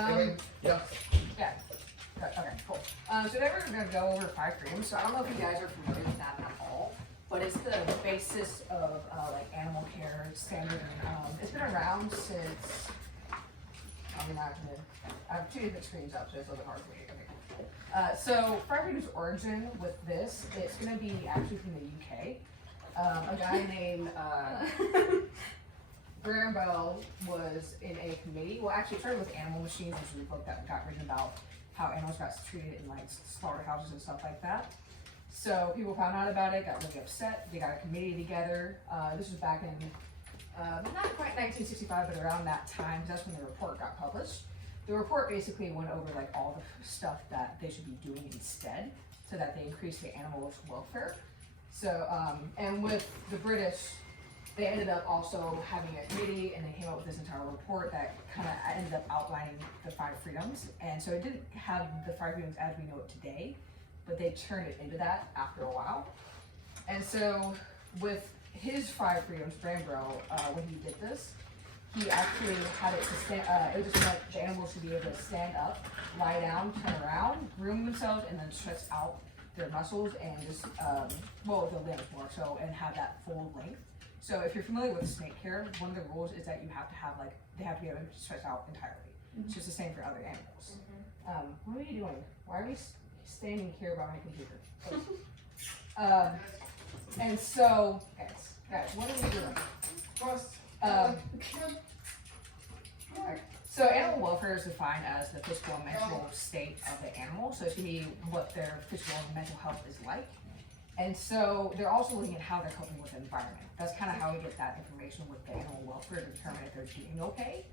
Yeah. Yeah. Okay, cool. So today we're going to go over 5 freedoms. So I don't know if you guys are familiar with that at all, but it's the basis of like animal care standard. It's been around since. I'm not gonna. I have 2 different screens up, so it's a little bit hard for me. Okay. So 5 freedoms origin with this, it's going to be actually from the UK. A guy named Graham Bell was in a committee. Well, actually, it started with animal machines, which was a book that got written about how animals got treated in like slaughterhouses and stuff like that. So people found out about it, got really upset. They got a committee together. This was back in not quite 1965, but around that time. That's when the report got published. The report basically went over like all the stuff that they should be doing instead, so that they increase the animals' welfare. So, and with the British, they ended up also having a committee, and they came up with this entire report that kind of ended up outlining the 5 freedoms. And so it didn't have the 5 freedoms as we know it today, but they turned it into that after a while. And so with his 5 freedoms, Brambro, when he did this, he actually had it to stand, it just meant the animals should be able to stand up, lie down, turn around, groom themselves, and then stretch out their muscles and just, well, the limbs more so, and have that full length. So if you're familiar with snake care, one of the rules is that you have to have like, they have to be able to stretch out entirely. It's just the same for other animals. What are you doing? Why are we standing here by my computer? And so, guys, what are we doing? So animal welfare is defined as the physical and mental state of the animal. So it's going to be what their physical and mental health is like. And so they're also looking at how they're coping with the environment. That's kind of how we get that information with the animal welfare to determine if they're doing okay.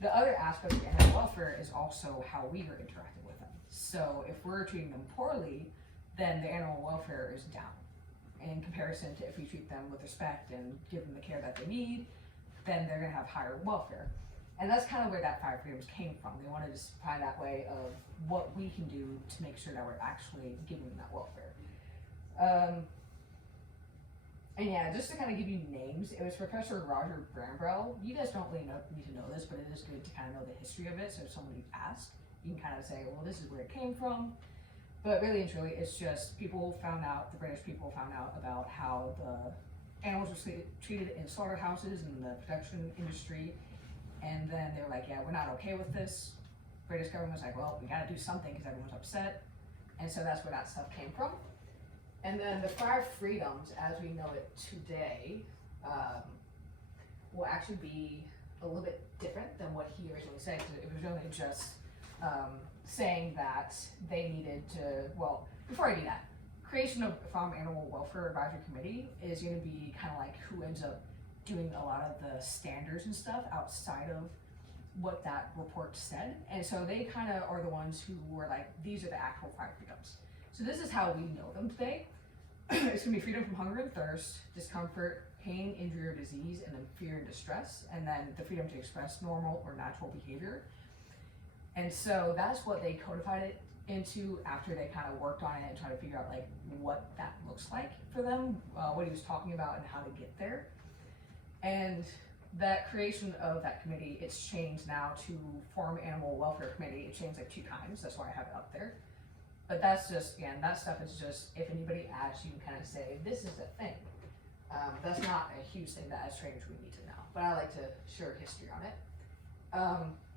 The other aspect of animal welfare is also how we are interacting with them. So if we're treating them poorly, then the animal welfare is down. In comparison to if we treat them with respect and give them the care that they need, then they're going to have higher welfare. And that's kind of where that 5 freedoms came from. They wanted to find that way of what we can do to make sure that we're actually giving them that welfare. And yeah, just to kind of give you names, it was Professor Roger Brambrell. You guys don't really need to know this, but it is good to kind of know the history of it. So if somebody asks, you can kind of say, well, this is where it came from. But really and truly, it's just people found out, the British people found out about how the animals were treated in slaughterhouses and the production industry. And then they were like, yeah, we're not okay with this. British government was like, well, we got to do something because everyone's upset. And so that's where that stuff came from. And then the 5 freedoms, as we know it today, will actually be a little bit different than what he originally said. Because it was really just saying that they needed to, well, before I do that, creation of Farm Animal Welfare Advisory Committee is going to be kind of like who ends up doing a lot of the standards and stuff outside of what that report said. And so they kind of are the ones who were like, these are the actual 5 freedoms. So this is how we know them today. It's going to be freedom from hunger and thirst, discomfort, pain, injury, or disease, and then fear and distress, and then the freedom to express normal or natural behavior. And so that's what they codified it into after they kind of worked on it and tried to figure out like what that looks like for them, what he was talking about and how to get there. And that creation of that committee, it's changed now to Farm Animal Welfare Committee. It changed like 2 times, that's why I have it up there. But that's just, again, that stuff is just, if anybody asks, you can kind of say, this is a thing. That's not a huge thing that as trainers we need to know, but I like to share history on it.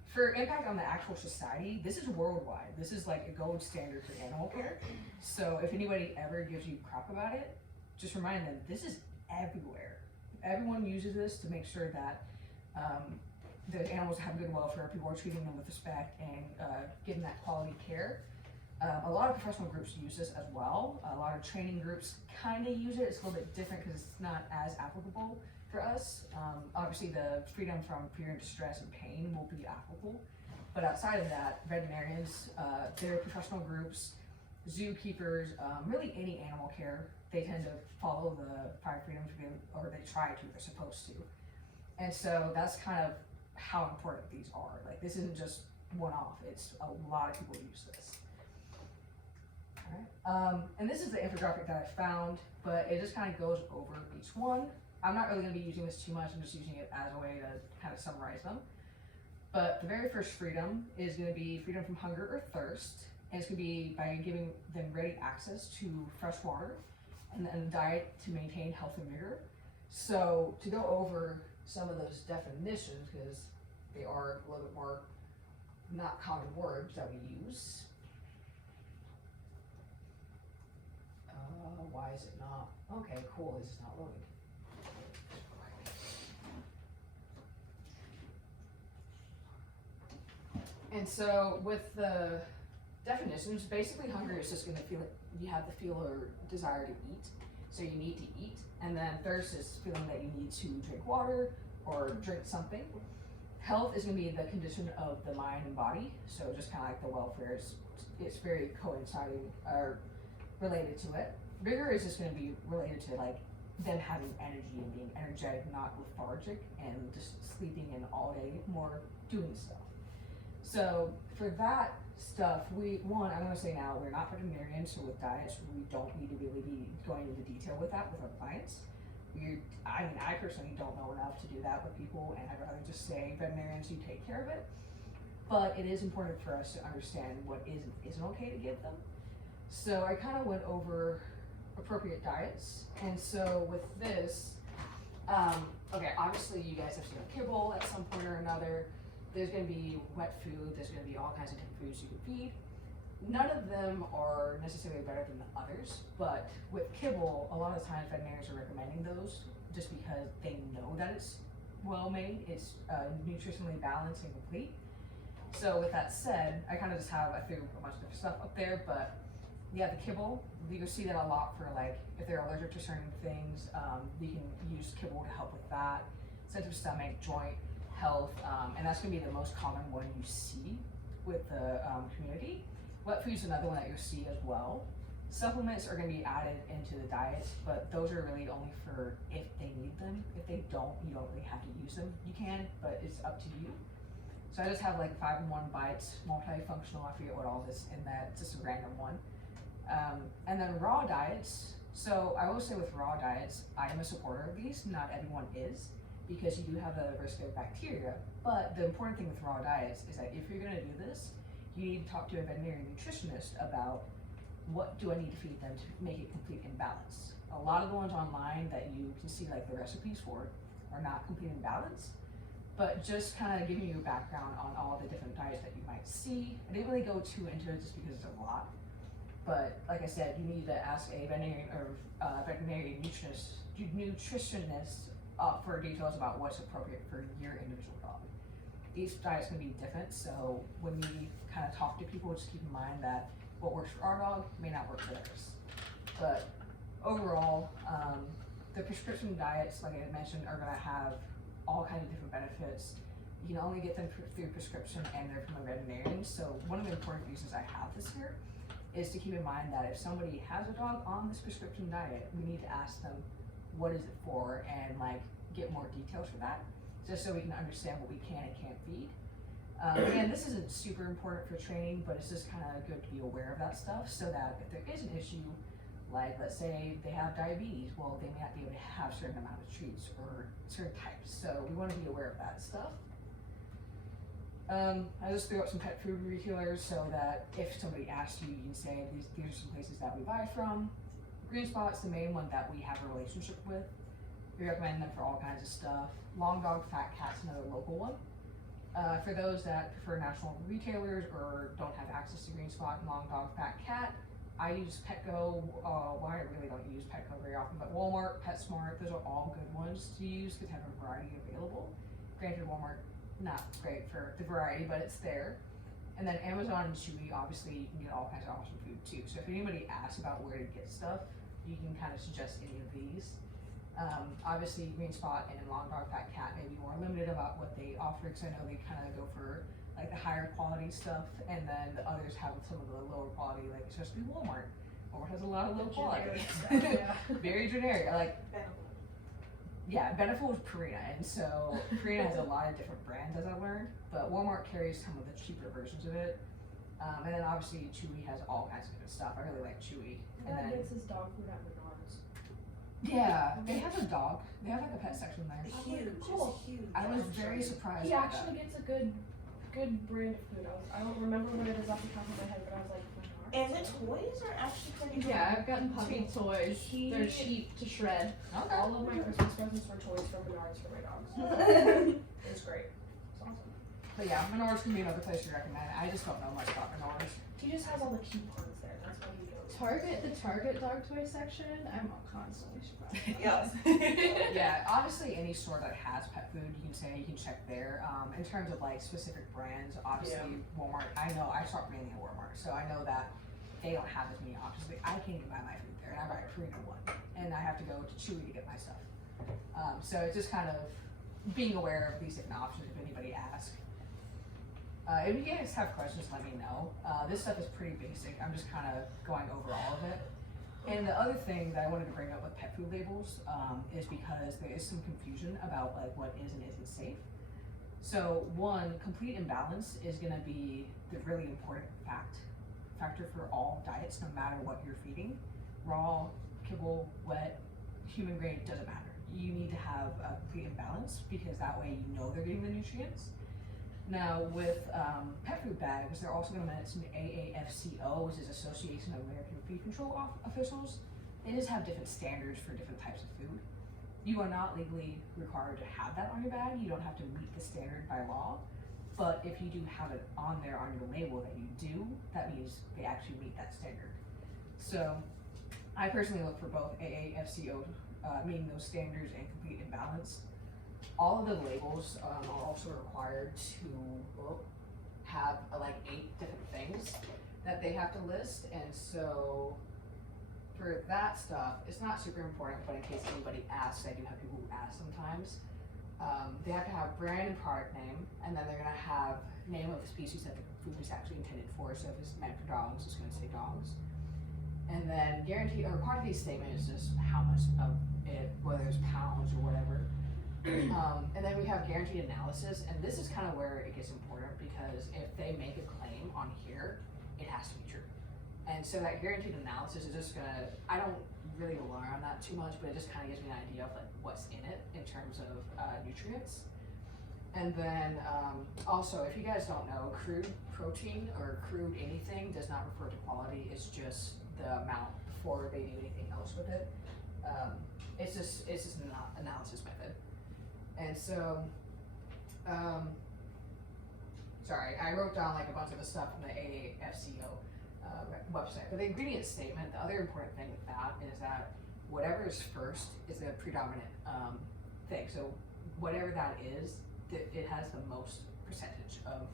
For impact on the actual society, this is worldwide. This is like a gold standard for animal care. So if anybody ever gives you crap about it, just remind them, this is everywhere. Everyone uses this to make sure that the animals have good welfare, people are treating them with respect and giving that quality care. A lot of professional groups use this as well. A lot of training groups kind of use it. It's a little bit different because it's not as applicable for us. Obviously the freedom from fear and distress and pain will be applicable. But outside of that, veterinarians, their professional groups, zookeepers, really any animal care, they tend to follow the 5 freedoms, or they try to, they're supposed to. And so that's kind of how important these are. Like this isn't just one-off, it's a lot of people use this. Alright, and this is the infographic that I found, but it just kind of goes over each one. I'm not really going to be using this too much, I'm just using it as a way to kind of summarize them. But But the very first freedom is going to be freedom from hunger or thirst, and it's going to be by giving them ready access to fresh water and then a diet to maintain health and vigor. So to go over some of those definitions, because they are a little bit more not common words that we use. Why is it not? Okay, cool, this is not loading. And so with the definitions, basically hunger is just gonna feel like you have the feel or desire to eat. So you need to eat. And then thirst is feeling that you need to drink water or drink something. Health is gonna be the condition of the mind and body. So just kind of like the welfare, it's very coinciding or related to it. Vigor is just gonna be related to like them having energy and being energetic, not lethargic and just sleeping in all day, more doing stuff. So for that stuff, I'm gonna say now, we're not veterinarians, so with diets, we don't need to really be going into detail with that with our clients. I personally don't know enough to do that with people, and I'd rather just say, veterinarians, you take care of it. But it is important for us to understand what is and isn't okay to give them. So I kind of went over appropriate diets, and so with this, okay, obviously you guys have seen a kibble at some point or another. There's going to be wet food, there's going to be all kinds of different foods you can feed. None of them are necessarily better than the others, but with kibble, a lot of times veterinarians are recommending those just because they know that it's well made, it's nutritionally balanced and complete. So with that said, I kind of just have, I threw a bunch of different stuff up there, but yeah, the kibble, you see that a lot for like, if they're allergic to certain things, you can use kibble to help with that. Sensitive stomach, joint health, and that's gonna be the most common one you see with the community. Wet food's another one that you'll see as well. Supplements are gonna be added into the diets, but those are really only for if they need them. If they don't, you don't really have to use them. You can, but it's up to you. So I just have like 5-in-1 bites, multifunctional, I forget what all this in that, just a random one. And then raw diets. So I will say with raw diets, I am a supporter of these, not everyone is, because you do have a diversity of bacteria. But the important thing with raw diets is that if you're gonna do this, you need to talk to a veterinary nutritionist about what do I need to feed them to make it complete and balanced. A lot of the ones online that you can see like the recipes for are not complete and balanced, but just kind of giving you a background on all the different diets that you might see. I didn't really go too into it just because it's a lot, but like I said, you need to ask a veterinarian or veterinary nutritionist for details about what's appropriate for your individual dog. Each diet's gonna be different, so when we kind of talk to people, just keep in mind that what works for our dog may not work for theirs. But overall, the prescription diets, like I mentioned, are gonna have all kinds of different benefits. You can only get them through prescription and they're from a veterinarian. So one of the important reasons I have this here is to keep in mind that if somebody has a dog on this prescription diet, we need to ask them what is it for and like get more details for that, just so we can understand what we can and can't feed. Again, this isn't super important for training, but it's just kind of good to be aware of that stuff so that if there is an issue, like let's say they have diabetes, well, they may not be able to have a certain amount of treats or certain types. So we want to be aware of that stuff. I just threw up some pet food retailers so that if somebody asks you, you can say these are some places that we buy from. Green Spot's the main one that we have a relationship with. We recommend them for all kinds of stuff. Long Dog Fat Cat's another local one. For those that prefer national retailers or don't have access to Green Spot and Long Dog Fat Cat, I use Petco. Well, I really don't use Petco very often, but Walmart, PetSmart, those are all good ones to use because they have a variety available. Granted, Walmart, not great for the variety, but it's there. And then Amazon and Chewy, obviously, you can get all kinds of awesome food too. So if anybody asks about where to get stuff, you can kind of suggest any of these. Obviously, Green Spot and Long Dog Fat Cat may be more limited about what they offer, because I know they kind of go for like the higher quality stuff, and then the others have some of the lower quality, like especially Walmart. Walmart has a lot of low quality. Stuff, yeah. Very generic. Beneful was Purina, and so Purina has a lot of different brands, as I learned, but Walmart carries some of the cheaper versions of it. And then obviously Chewy has all kinds of good stuff. I really like Chewy. And then gets his dog food at Menards. Yeah, they have a dog. They have like a pet section there. Huge. Cool. It's huge. I was very surprised. He actually gets a good good brand of food. I don't remember what it is off the top of my head, but I was like, Menards? And the toys are actually pretty cool. Yeah, I've gotten puppy toys. They're cheap to shred. Okay. All of my Christmas presents were toys from Menards for my dogs. It was great. It's awesome. But yeah, Menards can be another place to recommend. I just don't know much about Menards. He just has all the coupons there. That's why he goes. The Target dog toy section, I'm constantly surprised. Yes. Yeah, obviously any store that has pet food, you can check there. In terms of like specific brands, obviously Walmart. I know I shop mainly at Walmart, so I know that they don't have as many options. Like, I can't even buy my food there, and I buy it for one, and I have to go to Chewy to get my stuff. So it's just kind of being aware of these different options if anybody asks. If you guys have questions, let me know. This stuff is pretty basic. I'm just kind of going over all of it. And the other thing that I wanted to bring up with pet food labels is because there is some confusion about like what is and isn't safe. So one, complete imbalance is going to be the really important factor for all diets, no matter what you're feeding. Raw, kibble, wet, human grade, doesn't matter. You need to have a complete imbalance because that way you know they're getting the nutrients. Now with pet food bags, they're also going to mention AAFCO, which is Association of American Feed Control Officials. They just have different standards for different types of food. You are not legally required to have that on your bag. You don't have to meet the standard by law. But if you do have it on there on your label that you do, that means they actually meet that standard. So I personally look for both AAFCO, meeting those standards, and complete imbalance. All of the labels are also required to have like 8 different things that they have to list, and so for that stuff, it's not super important, but in case anybody asks, I do have people who ask sometimes, they have to have brand and product name, and then they're gonna have name of the species that the food is actually intended for, so if it's meant for dogs, it's gonna say dogs. And then guarantee or quantity statement is just how much of it, whether it's pounds or whatever. And then we have guaranteed analysis, and this is kind of where it gets important because if they make a claim on here, it has to be true. And so that guaranteed analysis is just gonna, I don't really rely on that too much, but it just kind of gives me an idea of like what's in it in terms of nutrients. And then also, if you guys don't know, crude protein or crude anything does not refer to quality, it's just the amount before they do anything else with it. It's just an analysis method. And so, sorry, I wrote down like a bunch of the stuff from the AAFCO website. But the ingredient statement, the other important thing with that is that whatever is first is a predominant thing. So whatever that is, it has the most percentage of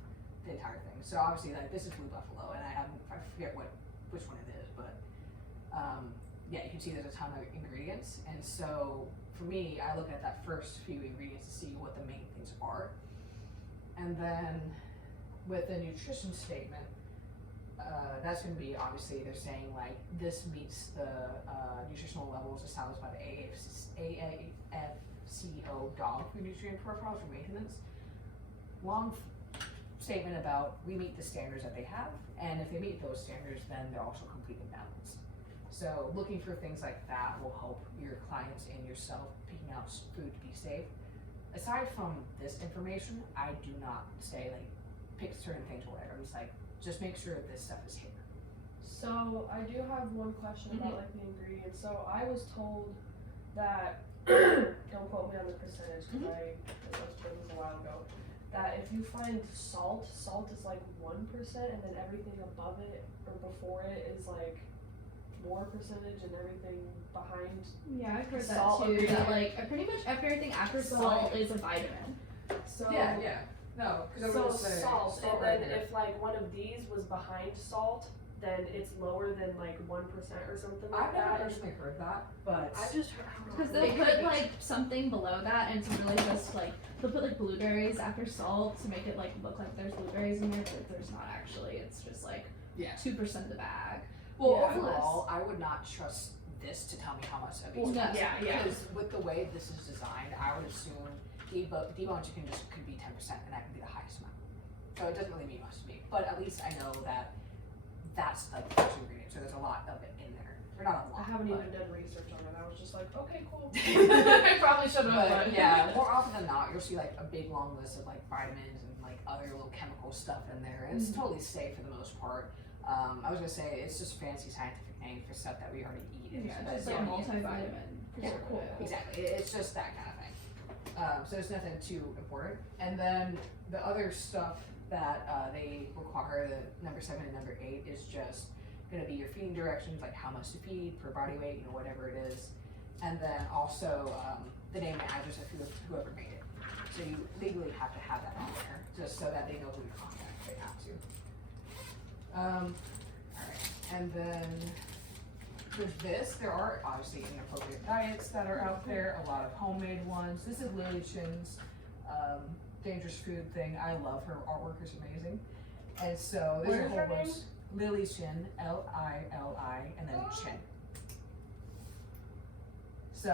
the entire thing. So obviously, like this is Blue Buffalo, and I forget which one it is, but yeah, you can see there's a ton of ingredients, and so for me, I look at that first few ingredients to see what the main things are. And then with the nutrition statement, that's going to be obviously they're saying like this meets the nutritional levels established by the AAFCO dog food nutrient profiles for maintenance. Long statement about we meet the standards that they have, and if they meet those standards, then they're also completely balanced. So looking for things like that will help your clients and yourself picking out food to be safe. Aside from this information, I do not say like pick certain things or whatever. I'm just like, just make sure that this stuff is here. So I do have one question about like the ingredients. So I was told that, don't quote me on the percentage because this was a while ago, that if you find salt is like 1% and then everything above it or before it is like more percentage and everything behind. Yeah, I've heard Salt that too. ingredient. That like pretty much everything after So, salt like- is a vitamin. So No, because so salt, and then if like one of these was behind salt, then it's lower than like 1% or something like I've never that. personally heard that, but I just heard. Because they'll put like something below that, and it's really just like they'll put like blueberries after salt to make it like look like there's blueberries in there, but there's not actually. It's just like 2% of the bag. well, Yeah. overall, I would not trust this to tell me how much of these. Well, no. are. Yeah. Because with the way this is designed, I would assume debone chicken just could be 10%, and that could be the highest amount. So it doesn't really mean much to me, but at least I know that that's like the first ingredient. So there's a lot of it in there. Or not a lot. I haven't but- even done research on it. I was just like, okay, cool. I probably should have. But yeah, more often than not, you'll see like a big long list of like vitamins and like other little chemical stuff in there. And it's totally safe for the most part. I was gonna say it's just fancy scientific name for stuff that we already eat. Yeah, So it's that's like not- multivitamin. Yeah, Cool. exactly. It's just that kind of thing. So it's nothing too important. And then the other stuff that they require, the number 7 and number 8, is just going to be your feeding directions, like how much to feed per body weight, whatever it is. And then also the name and address of whoever made it. So you legally have to have that on there, just so that they know who to contact if they have to. Alright, and then with this, there are obviously inappropriate diets that are out there, a lot of homemade ones. This is Lily Chin's dangerous food thing. I love her artwork, it's amazing. And so there's a whole bunch. Lily Chin, Lili, and then Chin. So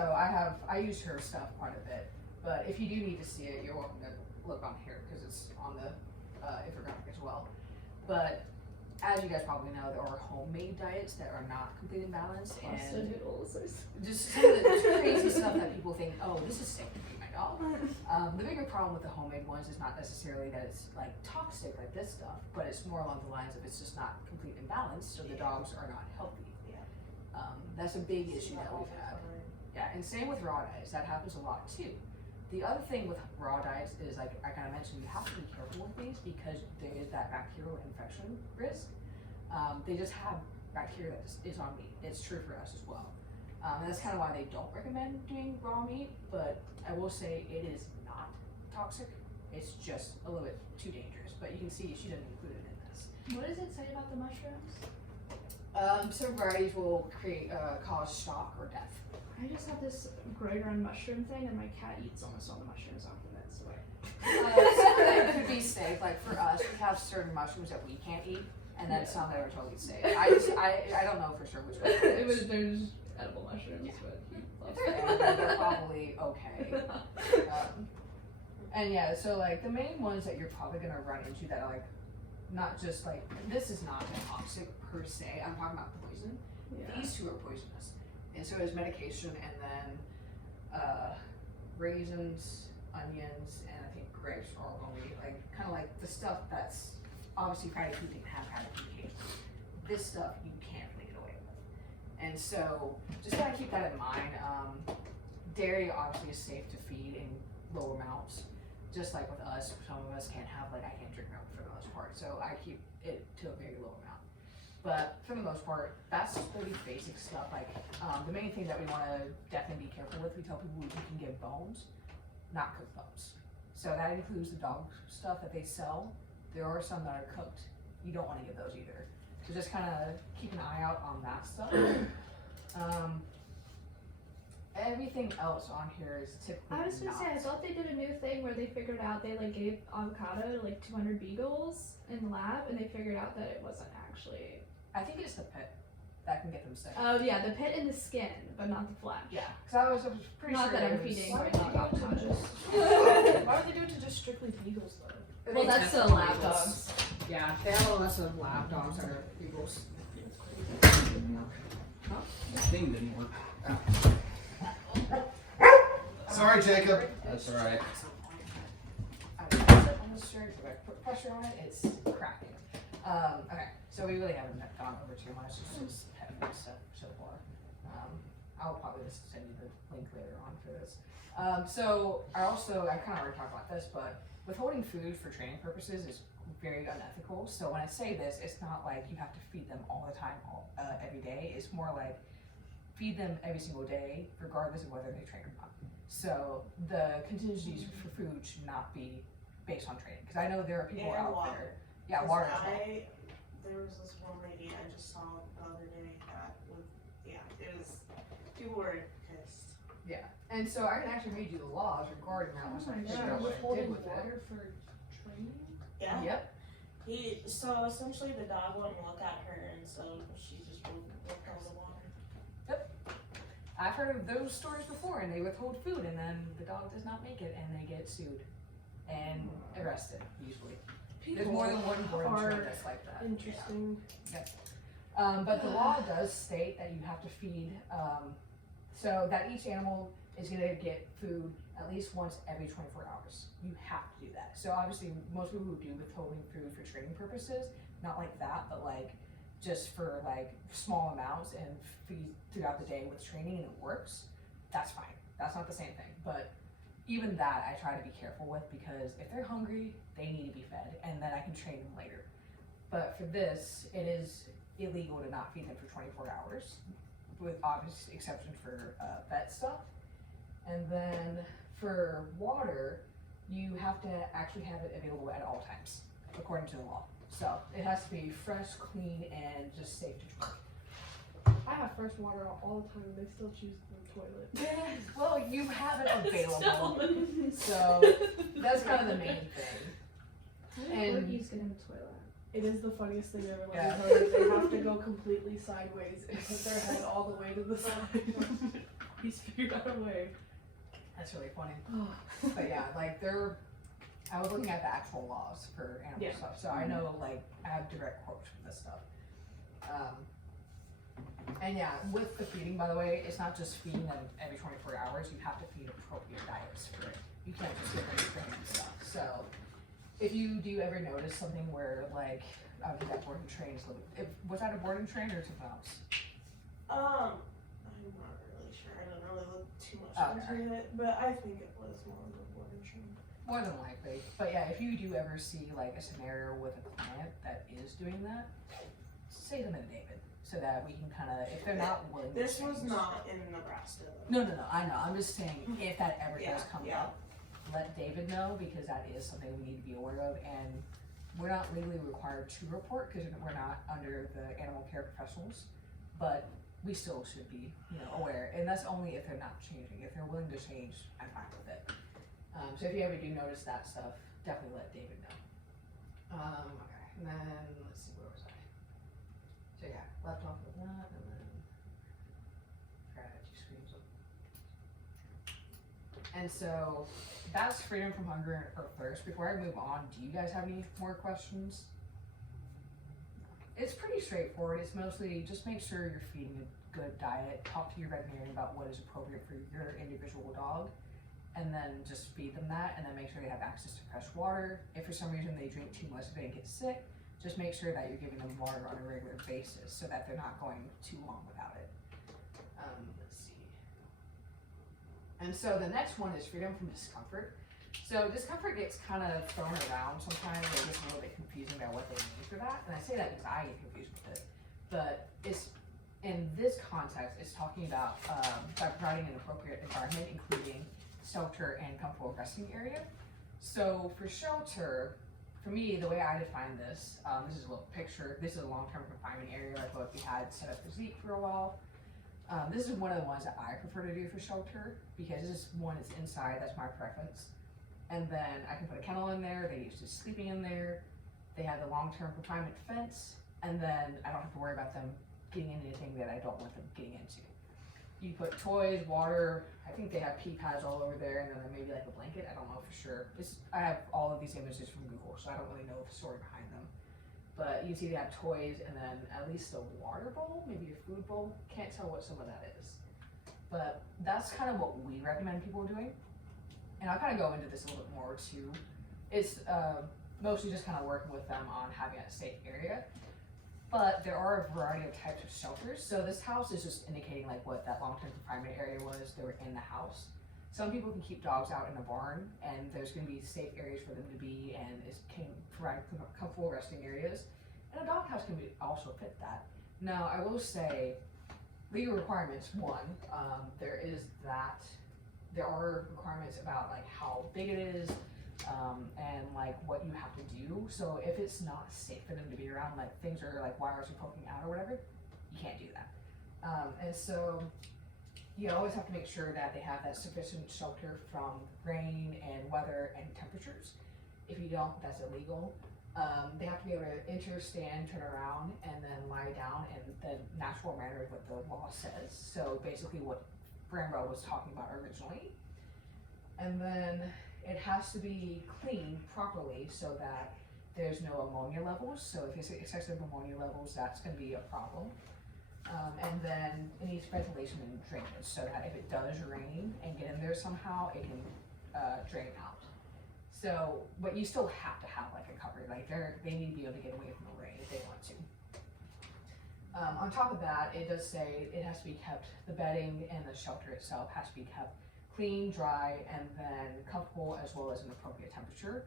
I use her stuff quite a bit, but if you do need to see it, you're welcome to look on here because it's on the infographic as well. But as you guys probably know, there are homemade diets that are not completely balanced, Pasta and noodles or just some of the crazy stuff that people think, oh, this is safe to feed my dog. The bigger problem with the homemade ones is not necessarily that it's like toxic like this stuff, but it's more along the lines of it's just not completely balanced, so the dogs are not healthy. That's a big issue that we've had. Yeah, and same with raw diets, that happens a lot too. The other thing with raw diets is, like I kind of mentioned, you have to be careful with these because there is that bacterial infection risk. They just have bacteria that is on meat. It's true for us as well. And that's kind of why they don't recommend doing raw meat, but I will say it is not toxic. It's just a little bit too dangerous, but you can see she doesn't include it in this. What does it say about the mushrooms? Some varieties will cause shock or death. I just have this groin run mushroom thing, and my cat eats almost all the mushrooms off of it. So Some of them could be safe. Like for us, we have certain mushrooms that we can't eat, and then some that are totally safe. I don't know for sure which one. there's edible mushrooms, Yeah. but he If loves they're them. edible, they're probably okay. And yeah, so like the main ones that you're probably gonna run into that are like not just like this is not toxic per se. I'm talking about poison. Yeah. These two are poisonous, and so is medication, and then raisins, onions, and I think grapes are only like kind of like the stuff that's obviously fatty food can have fatty food occasionally. This stuff you can't really get away with, and so just gotta keep that in mind. Dairy obviously is safe to feed in low amounts, just like with us. Some of us can't have I can't drink milk for the most part, so I keep it to a very low amount. But for the most part, that's pretty basic stuff. Like the main thing that we want to definitely be careful with, we tell people you can give bones, not cooked bones. So that includes the dog stuff that they sell. There are some that are cooked. You don't want to give those either. So just kind of keep an eye out on that stuff. Everything else on here is typically I was gonna not. say, I thought they did a new thing where they figured out they gave avocado to 200 beagles in the lab, and they figured out that it wasn't actually. I think it's the pit that can get them sick. Oh yeah, the pit and the skin, but not the flesh. Yeah, because I was pretty Not sure that I'm it was- feeding Why my would dog they do it to avocado. just? Why would they do it to just strictly beagles though? Well, They that's test the for lab beagles. dogs. Yeah, they have a list of lab dogs that are beagles. This thing didn't work. Sorry, Jacob. That's alright. I put on the shirt, if I put pressure on it, it's cracking. Okay, so we really haven't gone over too much. It's just pet food stuff so far. I'll probably just send you the link later on for this. So I kind of already talked about this, but withholding food for training purposes is very unethical. So when I say this, it's not like you have to feed them all the time, every day. It's more like feed them every single day, regardless of whether they train or not. So the contingencies for food should not be based on training, because I know there are people And out water. there. Yeah, water as well. There was this one lady I just saw the other day that was, people were pissed. Yeah, and so I can actually read you the laws regarding that once I figure out what I did Withholding with it. water for training? Yeah. Yep. So essentially the dog wouldn't look at her, and so she just wouldn't hold the water. I've heard of those stories before, and they withhold food, and then the dog does not make it, and they get sued and arrested, usually. There's more than one board are train that's like that. Interesting. But the law does state that you have to feed, so that each animal is gonna get food at least once every 24 hours. You have to do that. So obviously, most people who do withholding food for training purposes, not like that, but like just for like small amounts and feed throughout the day with training and it works, that's fine. That's not the same thing. But even that I try to be careful with, because if they're hungry, they need to be fed, and then I can train them later. But for this, it is illegal to not feed them for 24 hours, with obvious exception for vet stuff. And then for water, you have to actually have it available at all times, according to the law. So it has to be fresh, clean, and just safe to drink. I have fresh water all the time and they still choose the toilet. Yeah, well, you have it available, Still. so that's kind of the main thing. And And- he's gonna have a toilet. It is the funniest thing ever. Like, Yeah. they have to go completely sideways and put their head all the way to the side. He's figured out a way. That's really funny. But yeah, like I was looking at the actual laws for animal Yeah. stuff, so I know like I have direct quotes from this stuff. And yeah, with the feeding, by the way, it's not just feeding them every 24 hours. You have to feed appropriate diets for it. You can't just give them random stuff. So if you do ever notice something where like that boarding train is was that a boarding train or something else? I'm not really sure. I don't really look too much Okay. into it, but I think it was more of a boarding train. More than likely. But yeah, if you do ever see like a scenario with a client that is doing that, say them in David, so that we can kind of, if they're not willing to This was change- not in Nebraska though. No, I know. I'm just saying if that ever does come Yeah. up, let David know, because that is something we need to be aware of, and we're not legally required to report because we're not under the animal care professionals, but we still should be, aware, and that's only if they're not changing. If they're willing to change, I'm fine with it. So if you ever do notice that stuff, definitely let David know. Okay, and then let's see, where was I? So yeah, left off with that, and then forgot two screens up. And so that's freedom from hunger or thirst. Before I move on, do you guys have any more questions? It's pretty straightforward. It's mostly just make sure you're feeding a good diet. Talk to your veterinarian about what is appropriate for your individual dog, and then just feed them that, and then make sure they have access to fresh water. If for some reason they drink too much of it and get sick, just make sure that you're giving them water on a regular basis so that they're not going too long without it. Let's see. And so the next one is freedom from discomfort. So discomfort gets kind of thrown around sometimes. It gets a little bit confusing about what they mean for that. And I say that because I get confused with it. But it's, in this context, it's talking about by providing an appropriate environment, including shelter and comfortable resting area. So for shelter, for me, the way I define this, this is a little picture. This is a long-term confinement area, like what we had set up for Zeke for a while. This is one of the ones that I prefer to do for shelter, because this one is inside, that's my preference. And then I can put a kennel in there, they're used to sleeping in there. They have the long-term confinement fence, and then I don't have to worry about them getting into anything that I don't want them getting into. You put toys, water, I think they have pee pads all over there, and then there may be like a blanket, I don't know for sure. I have all of these images from Google, so I don't really know the story behind them. But you see they have toys, and then at least a water bowl, maybe a food bowl. Can't tell what some of that is. But that's kind of what we recommend people doing. And I'll kind of go into this a little bit more too. It's mostly just kind of working with them on having a safe area. But there are a variety of types of shelters. So this house is just indicating like what that long-term confinement area was. They were in the house. Some people can keep dogs out in a barn, and there's going to be safe areas for them to be, and it can provide comfortable resting areas. And a dog house can also fit that. Now, I will say, legal requirements, one, there are requirements about like how big it is, and like what you have to do. So if it's not safe for them to be around, like things are like wires are poking out or whatever, you can't do that. And so you always have to make sure that they have that sufficient shelter from rain and weather and temperatures. If you don't, that's illegal. They have to be able to enter, stand, turn around, and then lie down in the natural manner of what the law says. So basically what Bramwell was talking about originally. And then it has to be cleaned properly so that there's no ammonia levels. So if it's excessive ammonia levels, that's going to be a problem. And then it needs ventilation and drainage so that if it does rain and get in there somehow, it can drain out. So, but you still have to have like a cover. Like they need to be able to get away from the rain if they want to. On top of that, it does say it has to be kept, the bedding and the shelter itself has to be kept clean, dry, and then comfortable as well as an appropriate temperature.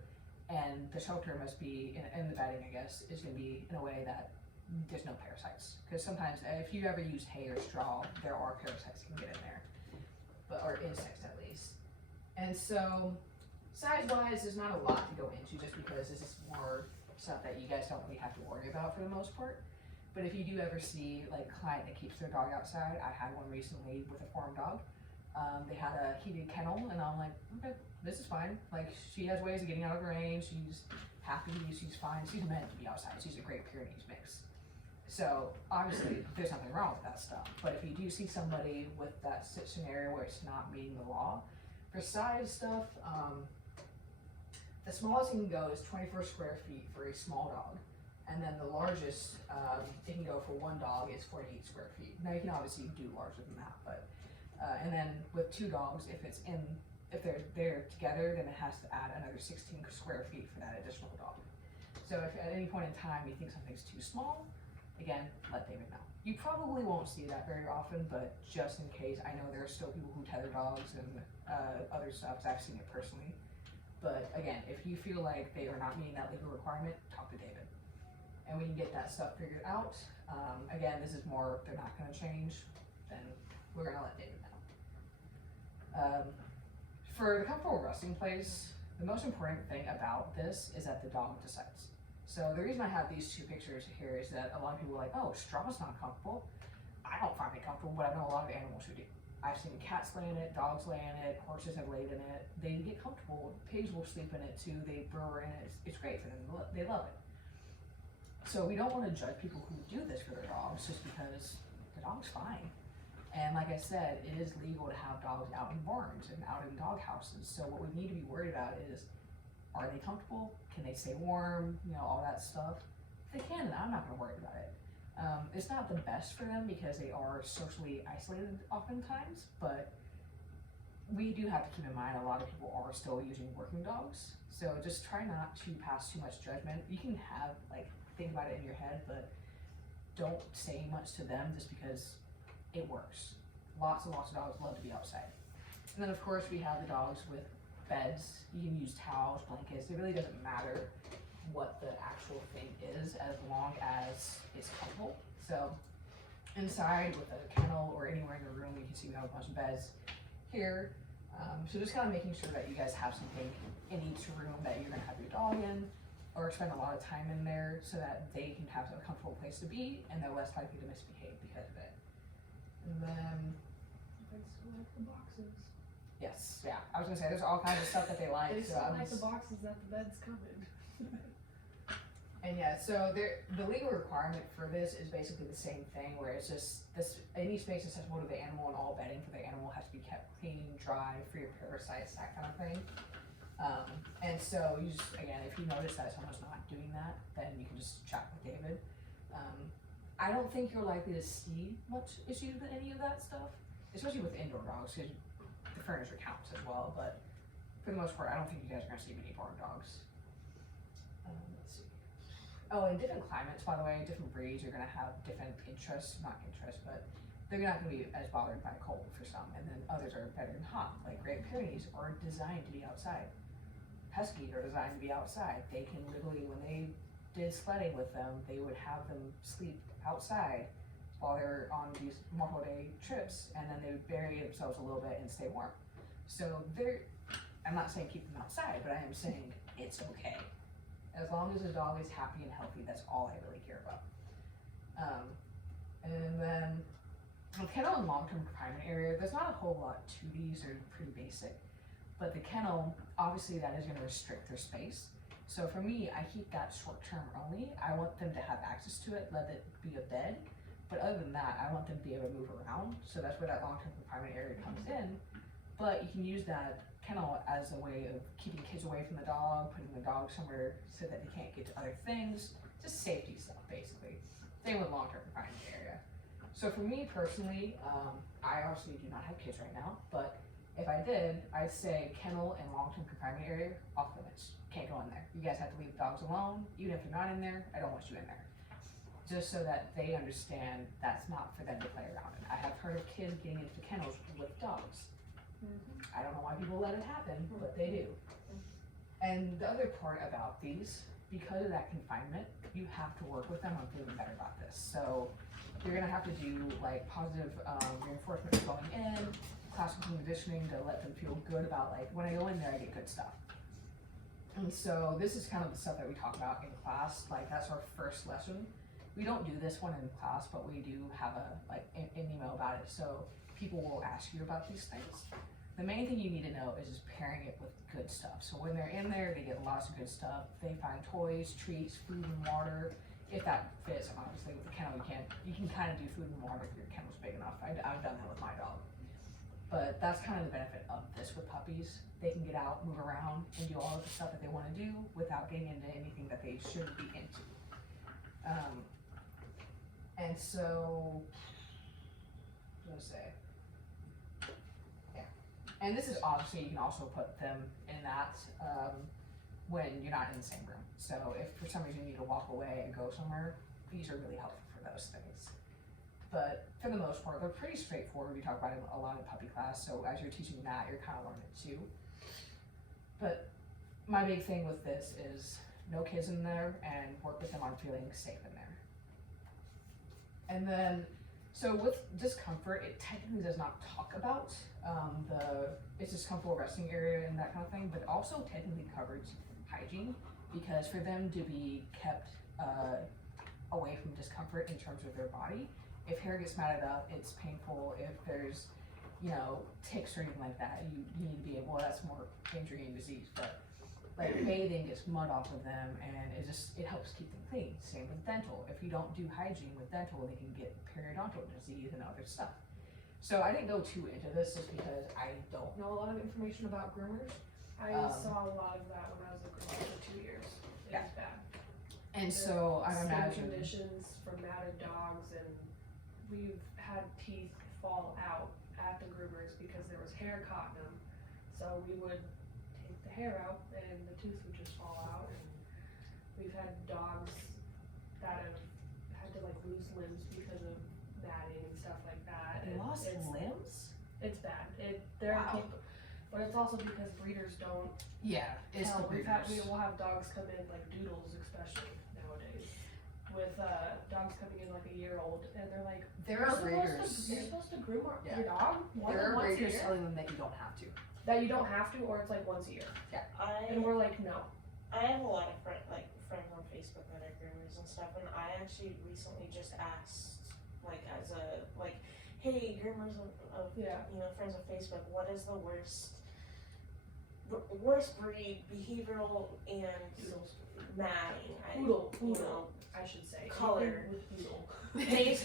And the shelter must be, and the bedding I guess, is going to be in a way that there's no parasites. Because sometimes if you ever use hay or straw, there are parasites that can get in there, or insects at least. And so size-wise, there's not a lot to go into just because this is more stuff that you guys don't really have to worry about for the most part. But if you do ever see like a client that keeps their dog outside, I had one recently with a farm dog. They had a heated kennel, and I'm like, okay, this is fine. Like, she has ways of getting out of the rain. She's happy. She's fine. She's meant to be outside. She's a Great Pyrenees mix. So obviously, there's nothing wrong with that stuff. But if you do see somebody with that scenario where it's not meeting the law, for size stuff, the smallest you can go is 24 square feet for a small dog. And then the largest it can go for one dog is 48 square feet. Now you can obviously do larger than that, but and then with two dogs, if they're there together, then it has to add another 16 square feet for that additional dog. So if at any point in time you think something's too small, again, let David know. You probably won't see that very often, but just in case, I know there are still people who tether dogs and other stuff, 'cause I've seen it personally. But again, if you feel like they are not meeting that legal requirement, talk to David. And we can get that stuff figured out. Again, this is more, they're not gonna change, then we're gonna let David know. For the comfortable resting place, the most important thing about this is that the dog decides. So the reason I have these two pictures here is that a lot of people are like, oh, straw's not comfortable. I don't find it comfortable, but I know a lot of animals who do. I've seen cats lay in it, dogs lay in it, horses have laid in it. They get comfortable. Pigs will sleep in it too. They burrow in it. It's great for them. They love it. So we don't want to judge people who do this for their dogs just because the dog's fine. And like I said, it is legal to have dogs out in barns and out in dog houses. So what we need to be worried about is, are they comfortable? Can they stay warm? You know, all that stuff. If they can, then I'm not going to worry about it. It's not the best for them because they are socially isolated oftentimes, but we do have to keep in mind a lot of people are still using working dogs. So just try not to pass too much judgment. You can have, like, think about it in your head, but don't say much to them just because it works. Lots and lots of dogs love to be outside. And then of course we have the dogs with beds. You can use towels, blankets. It really doesn't matter what the actual thing is as long as it's comfortable. So inside with a kennel or anywhere in your room, you can see we have a bunch of beds here. So just kind of making sure that you guys have something in each room that you're gonna have your dog in, or spend a lot of time in there so that they can have a comfortable place to be and they're less likely to misbehave because of it. And then, They still like the boxes. yes, yeah, I was gonna say there's all kinds of stuff that they like. They So still I'm like the just- boxes that the bed's covered. And yeah, so the legal requirement for this is basically the same thing, where it's just this, any space accessible to the animal and all bedding for the animal has to be kept clean, dry, free of parasites, that kind of thing. And so you just, again, if you notice that someone's not doing that, then you can just chat with David. I don't think you're likely to see much issues with any of that stuff, especially with indoor dogs, because the furniture counts as well, but for the most part, I don't think you guys are gonna see many barn dogs. Let's see. Oh, in different climates, by the way, different breeds are gonna have different interests, not interests, but they're not gonna be as bothered by cold for some, and then others are better than hot. Like Great Pyrenees are designed to be outside. Huskies are designed to be outside. They can literally, when they did sledding with them, they would have them sleep outside while they're on these multiple day trips, and then they would bury themselves a little bit and stay warm. So I'm not saying keep them outside, but I am saying it's okay. As long as the dog is happy and healthy, that's all I really care about. And then the kennel and long-term confinement area, there's not a whole lot to these, they're pretty basic. But the kennel, obviously that is gonna restrict their space. So for me, I keep that short-term only. I want them to have access to it, let it be a bed. But other than that, I want them to be able to move around. So that's where that long-term confinement area comes in. But you can use that kennel as a way of keeping kids away from the dog, putting the dog somewhere so that they can't get to other things. Just safety stuff, basically. Same with long-term confinement area. So for me personally, I obviously do not have kids right now, but if I did, I'd say kennel and long-term confinement area off limits. Can't go in there. You guys have to leave the dogs alone. Even if you're not in there, I don't want you in there. Just so that they understand that's not for them to play around in. I have heard of kids getting into kennels with dogs. I don't know why people let it happen, but they do. And the other part about these, because of that confinement, you have to work with them on feeling better about this. So you're gonna have to do like positive reinforcement going in, classical conditioning to let them feel good about like, when I go in there, I get good stuff. And so this is kind of the stuff that we talk about in class, like that's our first lesson. We don't do this one in class, but we do have a like an email about it, so people will ask you about these things. The main thing you need to know is just pairing it with good stuff. So when they're in there, they get lots of good stuff. They find toys, treats, food and water, if that fits. Obviously with the kennel, you can kind of do food and water if your kennel's big enough. I've done that with my dog. But that's kind of the benefit of this with puppies. They can get out, move around, and do all of the stuff that they want to do without getting into anything that they shouldn't be into. And so, what was I say? Yeah. And this is obviously, you can also put them in that when you're not in the same room. So if for some reason you need to walk away and go somewhere, these are really helpful for those things. But for the most part, they're pretty straightforward. We talk about it a lot in puppy class, so as you're teaching that, you're kind of learning it too. But my big thing with this is no kids in there and work with them on feeling safe in there. And then, so with discomfort, it technically does not talk about it's just comfortable resting area and that kind of thing, but also technically covers hygiene, because for them to be kept away from discomfort in terms of their body, if hair gets matted up, it's painful. If there's, ticks or anything like that, you need to be able, that's more injury and disease, but like bathing gets mud off of them, and it helps keep them clean. Same with dental. If you don't do hygiene with dental, they can get periodontal disease and other stuff. So I didn't go too into this just because I don't know a lot of information about groomers. I saw a lot of that when I was a groomer for 2 years. It was bad. And so I Skin imagine conditions for matted dogs, and we've had teeth fall out at the groomers because there was hair caught in them. So we would take the hair out and the tooth would just fall out, and we've had dogs that have had to like lose limbs because of matting and stuff like that. they And lost it's, limbs. it's bad. There are Wow. people, but it's also because breeders don't Yeah, it's tell. the breeders. We'll have dogs come in like doodles, especially nowadays, with dogs coming in like a year old, and they're like, There are breeders. You're supposed to groom Yeah. your dog There are once a breeders year? telling them that you don't have to. That you don't have to, or it's like once a year. And we're like, no. I have a lot of friends on Facebook that are groomers and stuff, and I actually recently just asked, like, as a, like, hey, groomers of Yeah. friends on Facebook, what is the worst breed, behavioral and Doodles. matting? Poodle, I should say. Color. Anything with poodle.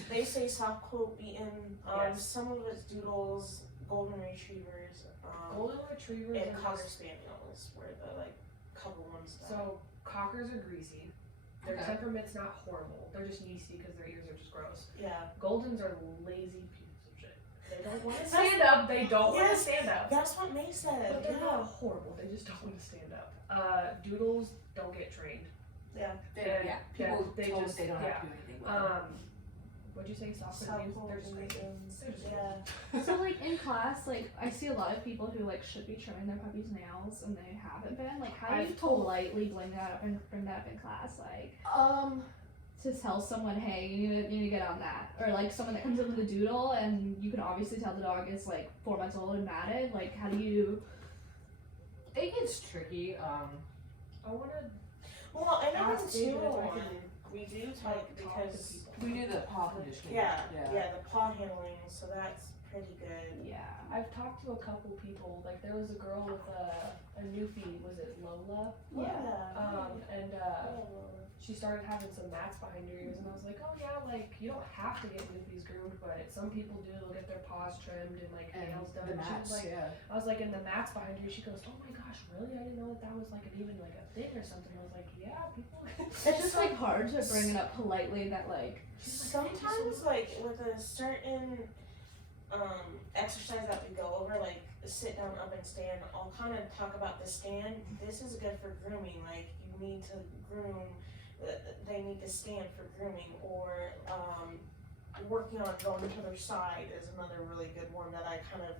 They say soft coat beaten, Yes. some of it's doodles, golden retrievers, Golden retrievers and are cocker just, spaniels were the like couple ones that. so cockers are greasy. Their Okay. temperament's not horrible. They're just yeasty because their ears are just gross. Yeah, Goldens are lazy pieces of shit. They don't want to stand up. They don't want to Yes. stand up. that's what May said. But they're Yeah. not horrible. They just don't want to stand up. Doodles don't get trained. Yeah. People they told just- us they don't have to do anything with them. What'd you say? Soft Soft coat? coat They're just crazy. beatens, They're just yeah. So like in class, like I see a lot of people who like should be trimming their puppy's nails and they haven't been. Like how do you I've told- politely bring that up in class? Like Um, to tell someone, hey, you need to get on that, or like someone that comes in with a doodle and you can obviously tell the dog is like 4 months old and matted. Like how do you? it gets tricky. I want to Well, I know ask in David if I 201, can we do like, type talk to because, people. We do the paw conditioning. yeah, the paw handling, so that's pretty good. Yeah. I've talked to a couple people. Like there was a girl with a newfie. Was it Lola? And she started having some mats behind her ears, and I was like, oh yeah, like you don't have to get newfies groomed, but some people do. They'll get their paws trimmed and like And nails done. the And she mats, was like, yeah. I was like, in the mats behind her. She goes, oh my gosh, really? I didn't know that was like even like a thing or something. I was like, yeah, people. It's just like hard to bring it up politely that like sometimes like with a certain exercise that we go over, like sit down, up, and stand, I'll kind of talk about the stand. This is good for grooming. Like you need to groom. They need to stand for grooming, or working on going to their side is another really good one that I kind of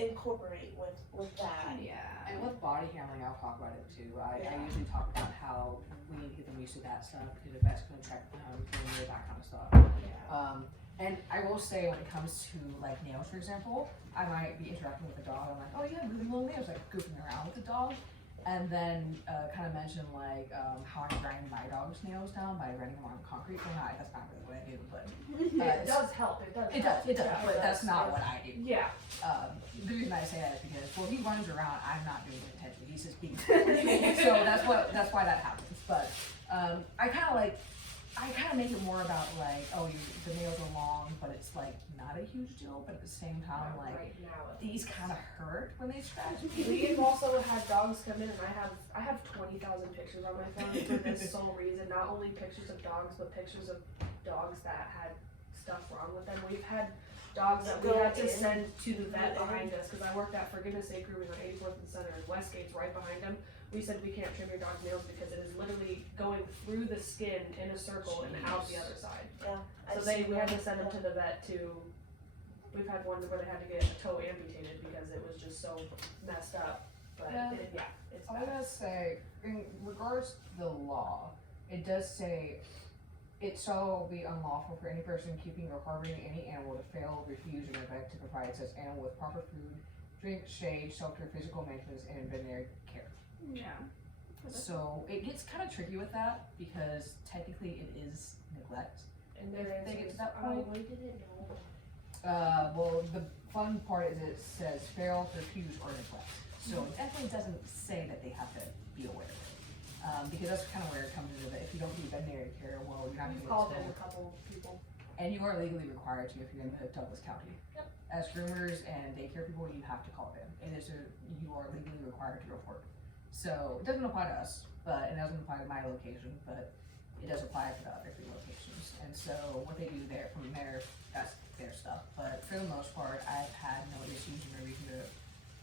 incorporate with that. Yeah. And with body handling, I'll talk about it too. I usually talk about how we need to get them used to that stuff because if that's going to track them, that kind of stuff. Yeah. And I will say when it comes to like nails, for example, I might be interacting with a dog. I'm like, oh, you have really long nails, like goofing around with the dog. And then kind of mention like how I grind my dog's nails down by running them on concrete. Well, that's not really what I do, but It does help. It does. it does, Yeah, but that's not what I do. Yeah. The reason I say that is because, well, he runs around, I'm not doing it intentionally, he's just being so that's why that happens. But I kind of make it more about like, oh, the nails are long, but it's like not a huge deal, but at the same time, like right now, these kind of hurt when they scratch me. we've also had dogs come in, and I have 20,000 pictures on my phone for this sole reason. Not only pictures of dogs, but pictures of dogs that had stuff wrong with them. We've had dogs that we had to send to the vet behind us because I worked at For Goodness Sake Grooming on 84th and Center, and Westgate's right behind them. We said we can't trim your dog's nails because it is literally going through the skin in a circle and out the other side. Yeah. So we had to send them to the vet to. We've had one where they had to get a toe amputated because it was just so messed up. But it's I bad. gotta say, in regards to the law, it does say it shall be unlawful for any person keeping or harboring any animal to fail, refuse, or neglect to provide such animal with proper food, drink, shade, shelter, physical maintenance, and veterinary care. Yeah. So it gets kind of tricky with that because technically it is neglect. And If their they answer get is, to that "Oh, point. we didn't know." Well, the fun part is it says fail, refuse, or neglect. So it definitely doesn't say that they have to be aware of it. Because that's kind of where it comes into that if you don't do veterinary care, well, you're not going We've to called get in a told. couple people. And you are legally required to if you're in Douglas County. Yep. As groomers and daycare people, you have to call it in. You are legally required to report. So it doesn't apply to us, but it doesn't apply to my location, but it does apply to the other 3 locations. And so what they do there from there, that's their stuff. But for the most part, I've had no issues or no reason to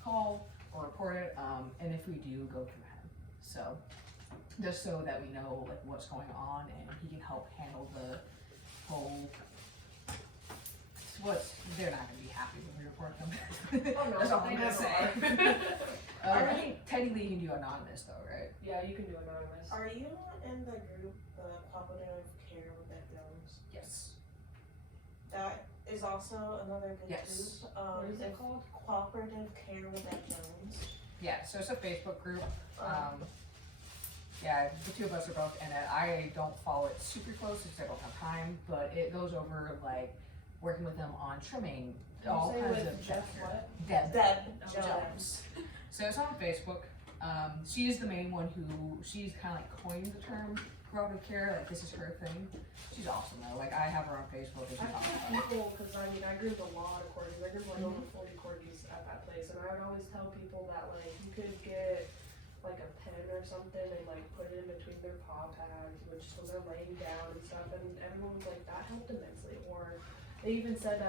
call or report it. And if we do, go through him. So just so that we know like what's going on and he can help handle the whole. They're not gonna be happy when we report them. Oh, no, That's all I'm they gonna never say. I think technically you can do anonymous though, right? Yeah, you can do anonymous. Are you in the group, the cooperative care with Dead Gnomes? Yes. That is also another good Yes. group. What is it It's called? Cooperative Care with Dead Gnomes. Yeah, so it's a Facebook group. Yeah, the 2 of us are both in it. I don't follow it super close because I don't have time, but it goes over like working with them on trimming all Did you say kinds with of Jeff chapter. what? Deb. Dead Oh, Jones. So it's on Facebook. She's the main one she's kind of like coined the term cooperative care. Like this is her thing. She's awesome though. Like I have her on Facebook and she I talks tell about it. people, because I mean, I groomed a lot of corgis. I groomed like Mm-hmm. over 40 corgis at that place, and I would always tell people that like you could get like a pen or something and like put it in between their paw pads, which so they're laying down and stuff, and everyone was like, that helped immensely. Or they even said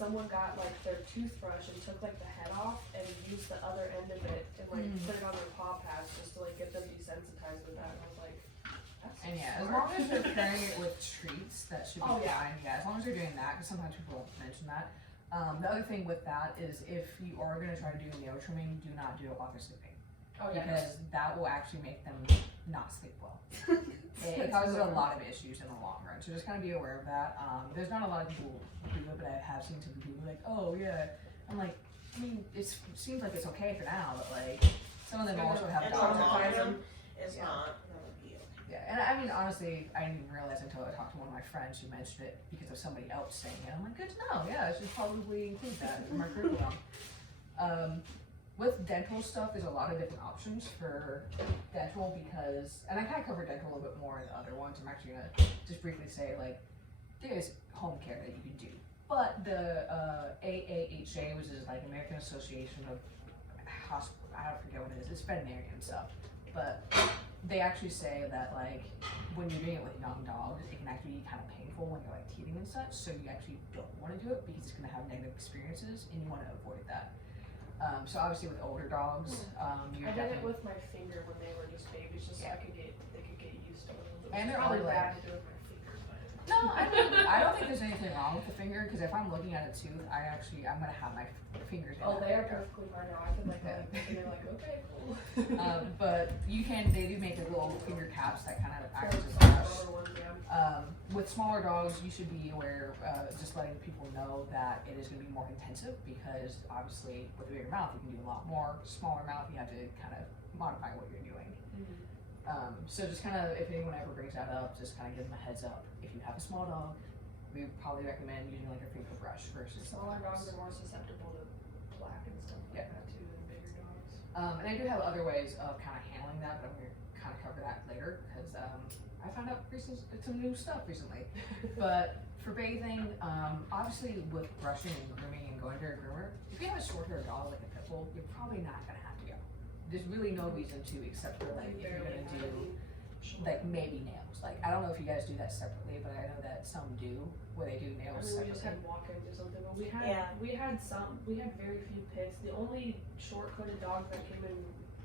someone got like their toothbrush and took like the head off and used the other end of it and like put it on their paw pads just to like get them desensitized with that. And I was like, that's And yeah, as smart. long as they're pairing it with treats, that should be Oh, yeah. fine. Yeah, as long as they're doing that, because sometimes people don't mention that. The other thing with that is if you are going to try to do nail trimming, do not do it while they're sleeping. Oh yeah. Because that will actually make them not sleep well. It causes a lot of issues in the long run. So just kind of be aware of that. There's not a lot of people who do it, but I have seen some people like, oh yeah. I'm like, I mean, it seems like it's okay for now, but like, some of them also have And that. on the long traumatizing. run, it's Yeah. not gonna be okay. Yeah, and I mean, honestly, I didn't even realize until I talked to one of my friends who mentioned it because of somebody else saying it. I'm like, good to know. Yeah, I should probably include that in my curriculum. With dental stuff, there's a lot of different options for dental because, and I kind of covered dental a little bit more in the other ones. I'm actually gonna just briefly say like, there's home care that you can do, but the AAHA, which is like American Association of I don't forget what it is. It's veterinarian stuff, but they actually say that like when you're doing it with young dogs, it can actually be kind of painful when you're like teething and such. So you actually don't want to do it because it's going to have negative experiences, and you want to avoid that. So obviously with older dogs, you're I did it definitely, with my finger when they were just babies, just so Yeah. they could get used to it. It was And they're probably all, bad like- to do it with my finger, but. no, I don't think there's anything wrong with the finger because if I'm looking at a tooth, I'm gonna have my fingers in Oh, that they are area. perfectly fine now. I could like, Yeah. and they're like, okay, cool. But they do make like little finger caps that kind of act as a Some brush. other ones, yeah. With smaller dogs, you should be aware, just letting people know that it is going to be more intensive because obviously with a bigger mouth you can do a lot more. Smaller mouth, you have to kind of modify what you're doing. So just kind of, if anyone ever brings that up, just kind of give them a heads up. If you have a small dog, we would probably recommend using like a finger brush versus Smaller something else. dogs are more susceptible to plaque and stuff like Yeah. that too than bigger dogs. And I do have other ways of kind of handling that, but I'm going to kind of cover that later because I found out some new stuff recently. But for bathing, obviously with brushing and grooming and going to a groomer, if you have a short-haired dog like a pit bull, you're probably not going to have to go. There's really no reason to except for like if you're going to do like maybe nails. Like I don't know if you guys do that separately, but I know that some do where they do I nails mean, we just separately. had walk-ins or something, but we Yeah. had very few pits. The only short-coated dogs that came in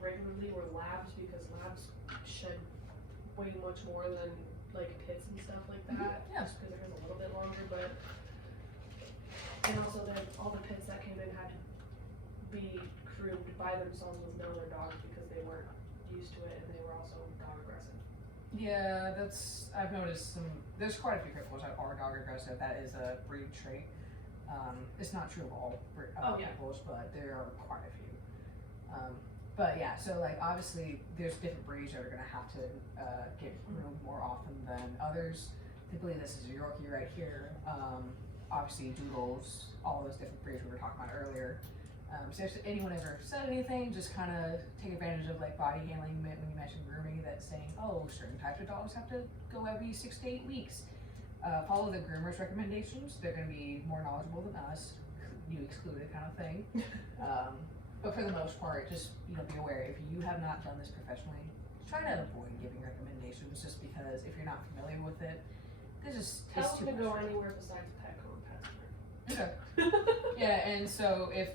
regularly were labs because labs shed way much more than like pits and stuff like that. Yeah. Just because they're a little bit longer, but and also then all the pits that came in had to be groomed by themselves with no other dogs because they weren't used to it and they were also dog aggressive. Yeah, I've noticed there's quite a few pit bulls that are dog aggressive. That is a breed trait. It's not true of all Oh, yeah. pit bulls, but there are quite a few. But yeah, so like obviously there's different breeds that are gonna have to get groomed more often than others. Typically this is a Yorkie right here. Obviously doodles, all those different breeds we were talking about earlier. So if anyone ever said anything, just kind of take advantage of like body handling when you mentioned grooming, that's saying, oh, certain types of dogs have to go every 6 to 8 weeks. Follow the groomer's recommendations. They're going to be more knowledgeable than us, you excluded kind of thing. But for the most part, just be aware if you have not done this professionally, try to avoid giving recommendations just because if you're not familiar with it, it's Tell too them to much. go anywhere besides Petco and PetSmart. Okay. Yeah, and so if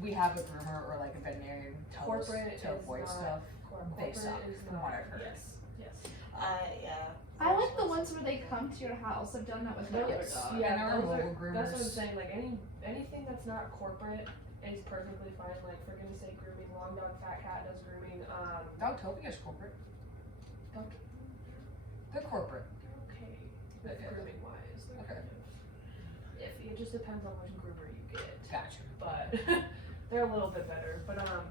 we have a groomer or like a veterinarian tell us Corporate to avoid is not- stuff, they Corporate suck, is from not- what I've heard. Yes. Yeah. I like the ones where they come to your house. I've done that with my other Yes. dog. Yeah. And our those mobile That's what I'm groomers. saying. Like anything that's not corporate is perfectly fine. Like for goodness sake, grooming. Long Dog Fat Cat does grooming. Dogtopia's corporate. They're corporate. Okay. With Okay. grooming wise. They're Okay. kind of iffy. It just depends on which groomer you get. Gotcha. But they're a little bit better. But I don't know.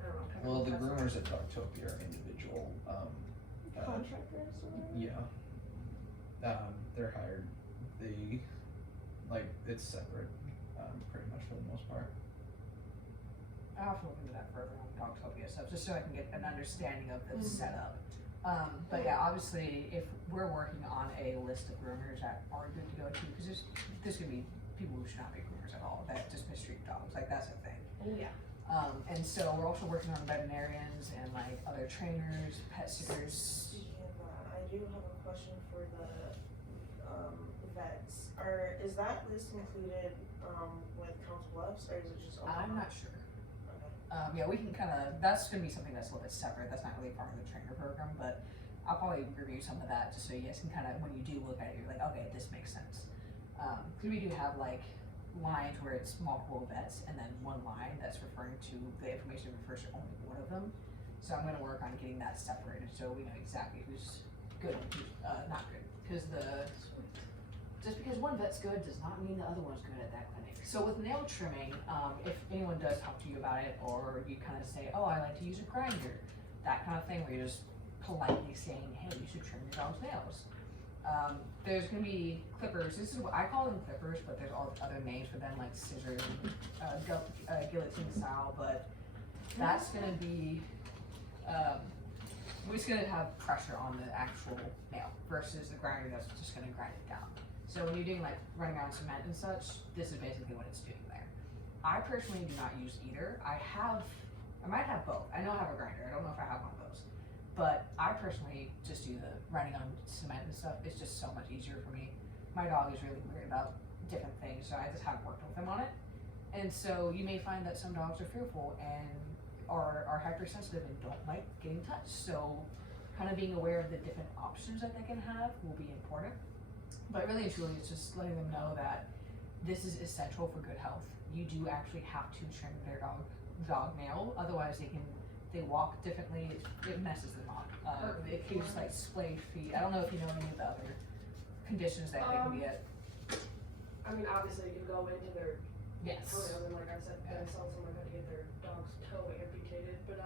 Petco Well, the and PetSmart. groomers at Dogtopia are individual. Contractors or whatever. Yeah. They're hired. It's separate, pretty much for the most part. I'll have to look into that further on Dogtopia stuff, just so I can get an understanding of the setup. But yeah, obviously, if we're working on a list of groomers that are good to go to, because there's gonna be people who should not be groomers at all, that just mistreat dogs, like that's a thing. Oh yeah. And so we're also working on veterinarians and like other trainers, pet sitters. Speaking of that, I do have a question for the vets. Is that list included with Council Bluffs or is it just Omaha? I'm not sure. Okay. Yeah, we can that's gonna be something that's a little bit separate, that's not really part of the trainer program, but I'll probably review some of that just so you guys can when you do look at it, you're like, okay, this makes sense. Cause we do have like lines where it's multiple vets and then one line that's referring to the information refers to only one of them. So I'm gonna work on getting that separated so we know exactly who's good and who's not good. Cause just because one vet's good does not mean the other one's good at that clinic. So with nail trimming, if anyone does talk to you about it or you kind of say, oh, I like to use a grinder, that kind of thing where you're just politely saying, hey, you should trim your dog's nails. There's gonna be clippers. This is what I call them clippers, but there's all other names for them like scissors, guillotine style. But that's gonna be we're just gonna have pressure on the actual nail versus the grinder that's just gonna grind it down. So when you're doing like running around cement and such, this is basically what it's doing there. I personally do not use either. I might have both. I know I have a grinder. I don't know if I have one of those. But I personally just do the running on cement and stuff. It's just so much easier for me. My dog is really weird about different things, so I just haven't worked with him on it. And so you may find that some dogs are fearful and are hypersensitive and don't like getting touched. So kind of being aware of the different options that they can have will be important. But really and truly, it's just letting them know that this is essential for good health. You do actually have to trim their dog nail, otherwise they walk differently. It messes them up. It gives like splayed feet. I don't know if you know any of the other conditions that they can get. I mean, obviously, you go into their Yes. toenails, and like I said, I saw someone had to get their dog's toe amputated. But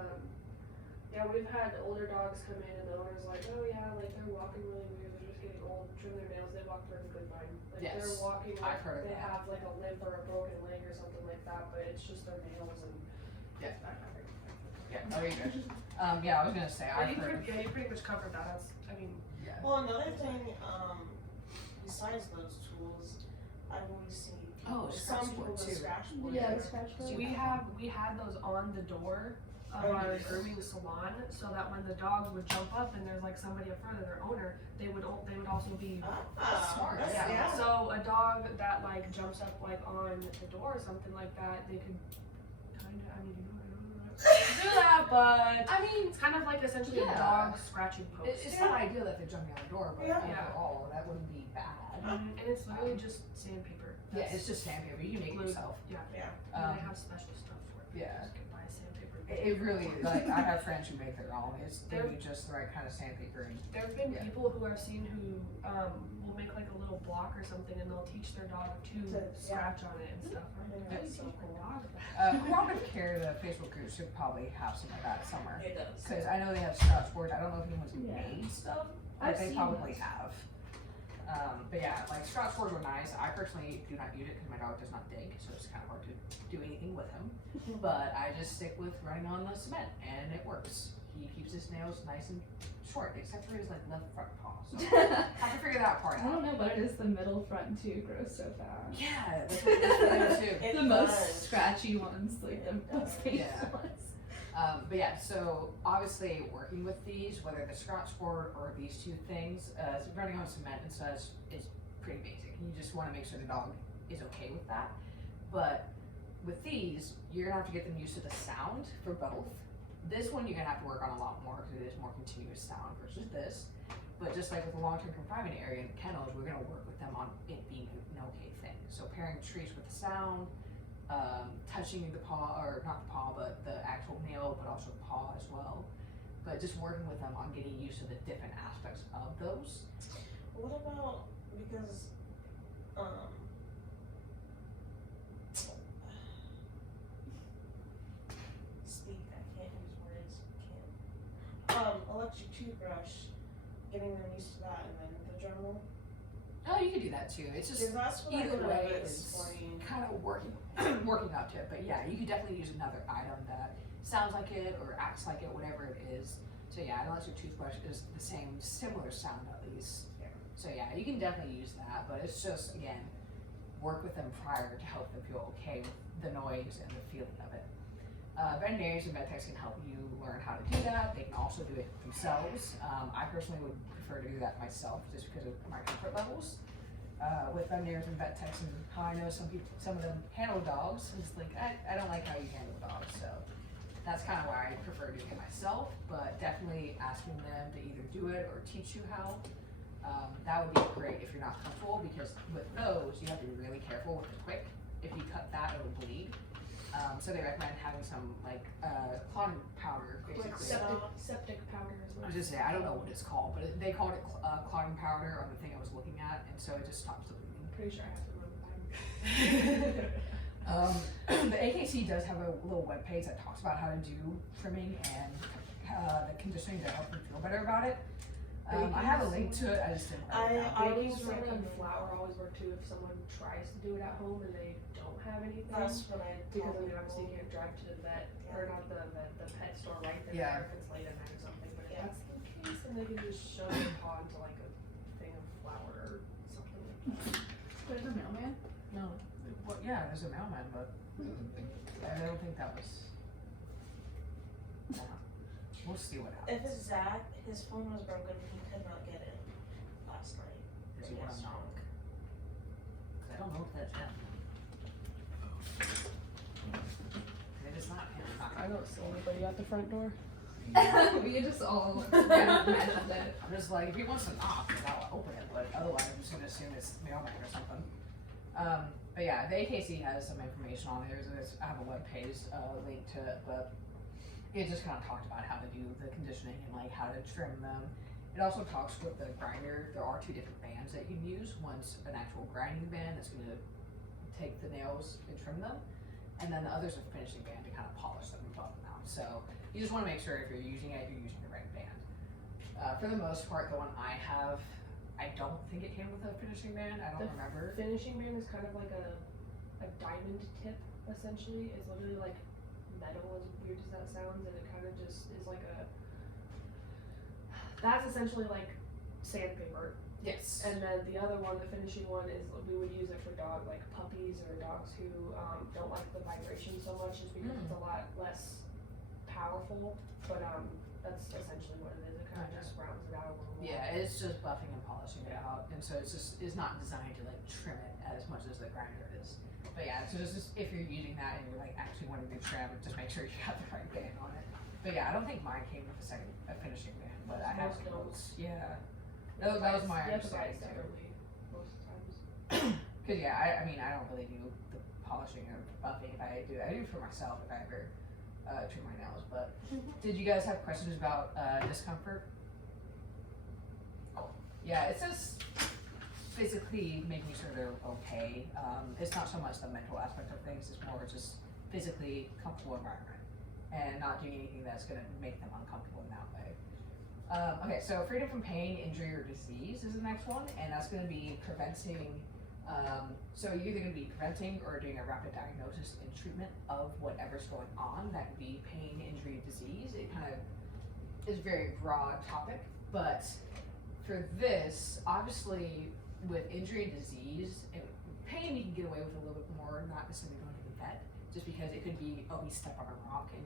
yeah, we've had older dogs come in, and the owner's like, oh yeah, like they're walking really weird. They're just getting old. Trim their nails. They walk perfectly fine. Like Yes, they're walking. I've Like, heard of they that. have like a limp or a broken leg or something like that, but it's just their nails and. Yeah. I don't know. Yeah. Oh, you're good. Yeah, I was gonna say I've heard. You pretty much covered that. I mean. Yeah. Well, another thing, besides those tools, I've always seen Oh, some scratch people board with too. scratch boards. Yeah, or- the scratch board. We had those on the door of Oh, our yes. grooming salon, so that when the dogs would jump up and there's like somebody up front of their owner, they would also be. Smart, that's- yeah. So a dog that like jumps up like on the door or something like that, they could kinda, I mean, you don't do that, but I mean, it's kind of like essentially Yeah. a dog scratching post. It's not ideal that they're jumping on the door, but Yeah. overall, that wouldn't be bad. And it's literally just sandpaper. Yeah, it's just sandpaper. You can make it Glued. yourself. Yeah. Yeah. And they have special stuff for it. yeah. You just can buy sandpaper. It really, like, I have friends who make their own. They need just the right kind of sandpaper. And There have been Yeah. people who I've seen who will make like a little block or something, and they'll teach their dog to scratch on it and stuff. I'm like, Yeah. that's so cool. Cooperative Care, the Facebook group, should probably have some of that somewhere. It does. Because I know they have scratch boards. I don't know if anyone's Yeah. made stuff, but I've they seen probably those. have. But yeah, like scratch boards are nice. I personally do not use it because my dog does not dig, so it's kind of hard to do anything with him. But I just stick with running on the cement, and it works. He keeps his nails nice and short, except for his like left front paw. So have to figure that part I don't out. know, but it is the middle front two grows so fast. Yeah, that's what I do too. It The most does. scratchy ones, like the most painful Yeah. ones. But yeah, so obviously working with these, whether the scratch board or these two things, running on cement and such is pretty basic. You just want to make sure the dog is okay with that. But with these, you're gonna have to get them used to the sound for both. This one you're gonna have to work on a lot more because it is more continuous sound versus this. But just like with the long-term confinement area and kennels, we're gonna work with them on it being an okay thing. So pairing treats with the sound, touching the paw, or not the paw, but the actual nail, but also the paw as well. But just working with them on getting used to the different aspects of those. What about, because, I can't use words, electric toothbrush, getting them used to that, and then the Dremel. Oh, you could do that too. It's just Because that's what I either could way, have it's explained. kind of working up to it. But yeah, you could definitely use another item that sounds like it or acts like it, whatever it is. So yeah, an electric toothbrush is the same, similar sound at least. Yeah. So yeah, you can definitely use that, but it's just, again, work with them prior to help them feel okay with the noise and the feeling of it. Veterinarians and vet techs can help you learn how to do that. They can also do it themselves. I personally would prefer to do that myself just because of my comfort levels. With veterinarians and vet techs and how I know some of them handle dogs, it's like, I don't like how you handle dogs, so that's kind of why I prefer doing it myself, but definitely asking them to either do it or teach you how. That would be great if you're not comfortable, because with those, you have to be really careful with the quick. If you cut that, it'll bleed. So they recommend having some like clotting powder, Like basically. septic powder as well. I was just say, I don't know what it's called, but they called it clotting powder on the thing I was looking at, and so it just stops the bleeding. Pretty sure I have it on The AKC does have a little webpage that talks about how to do trimming and the conditioning to help you feel better about it. I have a link to it, I just didn't write it down. I Babies was running really- flour always work too if someone tries to do it at home and they don't have anything. That's what I Because told I mean, obviously you people. can't drive to the vet, or not the pet store right there Yeah. if it's late at night or something, but if Yeah. that's the case, then they can just shove their paw into like a thing of flour or something like that. There's a mailman. No, well, yeah, there's a mailman, but I don't think that was. we'll see what If happens. it's Zach, his phone was broken, he could not get in last night. Does he wanna Yes. knock? 'Cause I don't know if that's him. It is not him. I don't see anybody at the front door. We just all imagined it. I'm just like, if he wants to knock, then I'll open it, but otherwise I'm just gonna assume it's mailman or something. But yeah, the AKC has some information on there. I have a web page link to it, but it just kind of talked about how to do the conditioning and like how to trim them. It also talks with the grinder. There are two different bands that you can use. One's an actual grinding band that's gonna take the nails and trim them, and then the other's a finishing band to kind of polish them and buff them out. So you just want to make sure if you're using it, you're using the right band. For the most part, the one I have, I don't think it came with a finishing band. I don't The remember. Finishing band is kind of like a diamond tip, essentially. It's literally like metal, as weird as that sounds, and it kind of just is like a. That's essentially like sandpaper. Yes. And then the other one, the finishing one, is we would use it for like puppies or dogs who don't like the vibration so much, just because it's a lot less powerful. But that's essentially what it is. It kind of just rounds it out a little more. Yeah, it's just buffing and polishing it out, and so it's not designed to like trim it as much as the grinder is. But yeah, so just if you're using that and you're like actually wanting to trim, just make sure you got the right band on it. But yeah, I don't think mine came with a finishing band, but I have Most those. don't. Yeah, that was my You have to buy it understanding too. separately most times. Cause yeah, I mean I don't really do the polishing or buffing. If I do it for myself if I ever trim my nails. But did you guys have questions about discomfort? Yeah, it's just physically making sure they're okay. It's not so much the mental aspect of things; it's more just physically comfortable environment and not doing anything that's going to make them uncomfortable in that way. Okay, so freedom from pain, injury, or disease is the next one, and that's going to be preventing. So you're either going to be preventing or doing a rapid diagnosis and treatment of whatever's going on. That could be pain, injury, disease. It kind of is a very broad topic, but for this, obviously, with injury and disease, and pain you can get away with a little bit more, not necessarily going to the vet, just because it could be, oh, we step on a rock and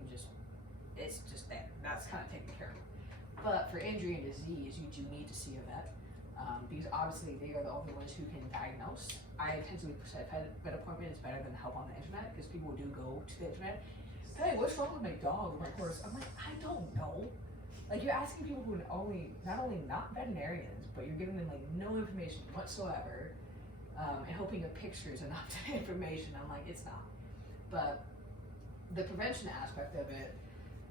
it's just there. That's kind of taken care of. But for injury and disease, you do need to see a vet, because obviously they are the only ones who can diagnose. I tend to say vet appointment is better than help on the internet, because people do go to the internet, hey, what's wrong with my dog or my horse? I'm like, I don't know. Like, you're asking people who not only not veterinarians, but you're giving them like no information whatsoever, and hoping a picture is enough information. I'm like, it's not. But the prevention aspect of it,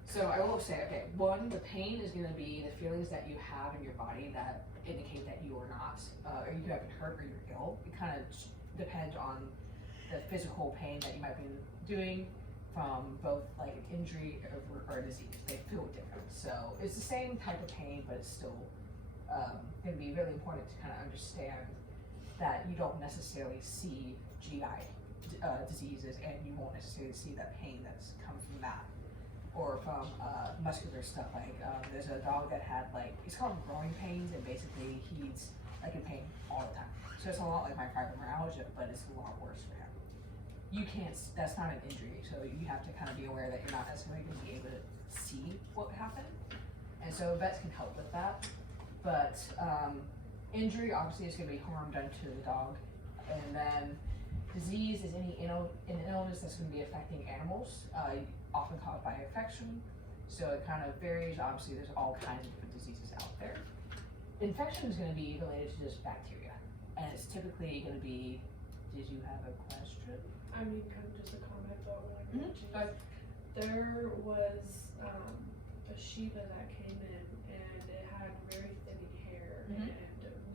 so I will say, okay, one, the pain is gonna be the feelings that you have in your body that indicate that you are not, or you have been hurt or you're ill. It kind of depends on the physical pain that you might be doing from both like an injury or a disease. They feel different. So it's the same type of pain, but it's still going to be really important to kind of understand that you don't necessarily see GI diseases, and you won't necessarily see that pain that's comes from that, or from muscular stuff. Like there's a dog that had it's called growing pains, and basically he's like in pain all the time. So it's a lot like my fibromyalgia, but it's a lot worse for him. You can't, that's not an injury, so you have to kind of be aware that you're not necessarily going to be able to see what happened. And so vets can help with that. But injury obviously is going to be harm done to the dog. And then disease is an illness that's going to be affecting animals, often caused by infection. So it kind of varies. Obviously, there's all kinds of different diseases out there. Infection is going to be related to just bacteria. And it's typically going to be, did you have a question? I mean, kind of just a comment though, but there was a Shiba that came in and it had very thinning hair, and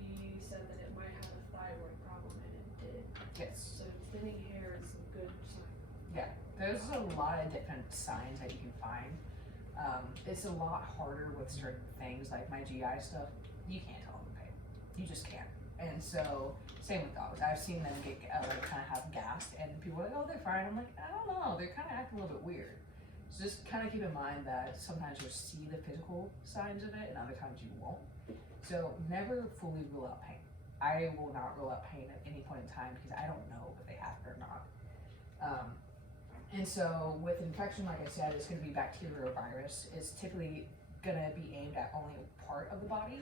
we said that it might have a thyroid problem, and it did. Yes. So thinning hair is a good sign. Yeah, there's a lot of different signs that you can find. It's a lot harder with certain things, like my GI stuff, you can't tell them the pain. You just can't. And so, same with dogs. I've seen them get kind of have gas, and people are like, oh, they're fine. I'm like, I don't know. They're kind of acting a little bit weird. So just kind of keep in mind that sometimes you'll see the physical signs of it, and other times you won't. So never fully rule out pain. I will not rule out pain at any point in time because I don't know if they have it or not. And so with infection, like I said, it's going to be bacteria or virus. It's typically gonna be aimed at only a part of the body.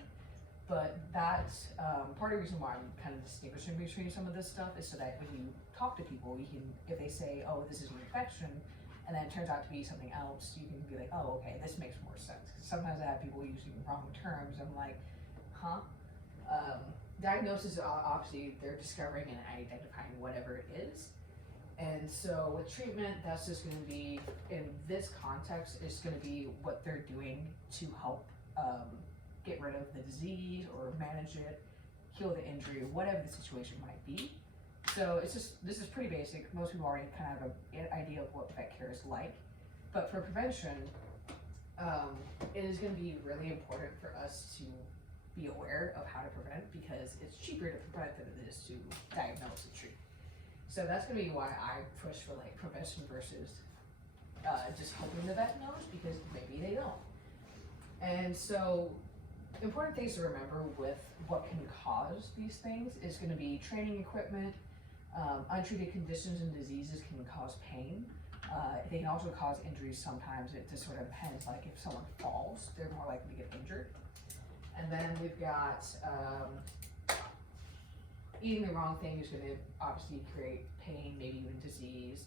But that's part of the reason why I'm kind of distinguishing between some of this stuff is so that when you talk to people, you can, if they say, oh, this is an infection, and then it turns out to be something else, you can be like, oh, okay, this makes more sense. 'Cause sometimes I have people using wrong terms. I'm like, huh? Diagnosis, obviously, they're discovering and identifying whatever it is. And so with treatment, that's just going to be, in this context, it's going to be what they're doing to help get rid of the disease or manage it, heal the injury, whatever the situation might be. So it's just, this is pretty basic. Most people already kind of have an idea of what vet care is like. But for prevention, it is going to be really important for us to be aware of how to prevent, because it's cheaper to prevent than it is to diagnose and treat. So that's going to be why I push for like prevention versus just hoping the vet knows, because maybe they don't. And so important things to remember with what can cause these things is going to be training equipment. Untreated conditions and diseases can cause pain. They can also cause injuries sometimes. It just sort of depends, like if someone falls, they're more likely to get injured. And then we've got eating the wrong thing is going to obviously create pain, maybe even disease.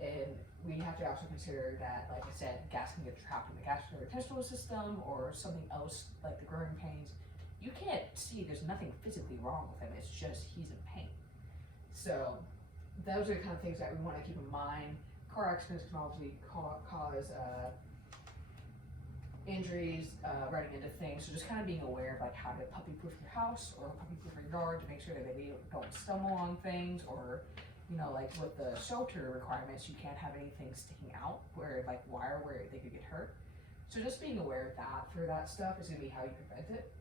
And we have to also consider that, like I said, gas can get trapped in the gastrointestinal system or something else like the growing pains. You can't see, there's nothing physically wrong with him, it's just he's in pain. So those are the kind of things that we want to keep in mind. Car accidents can obviously cause injuries, running into things. So just kind of being aware of like how to puppy-proof your house or puppy-proof your yard to make sure that they don't stumble on things, or you know, like with the shelter requirements, you can't have anything sticking out where like wire where they could get hurt. So just being aware of that for that stuff is gonna be how you prevent it.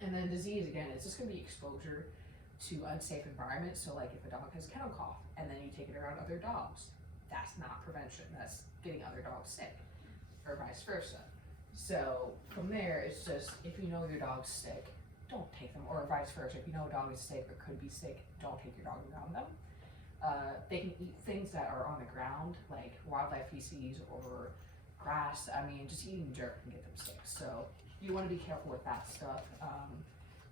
And then disease, again, it's just gonna be exposure to unsafe environments. So like if a dog has kennel cough and then you take it around other dogs, that's not prevention, that's getting other dogs sick, or vice versa. So from there, it's just, if you know your dog's sick, don't take them, or vice versa. If you know a dog is sick or could be sick, don't take your dog around them. They can eat things that are on the ground, like wildlife feces or grass. I mean, just eating dirt can get them sick. So you want to be careful with that stuff.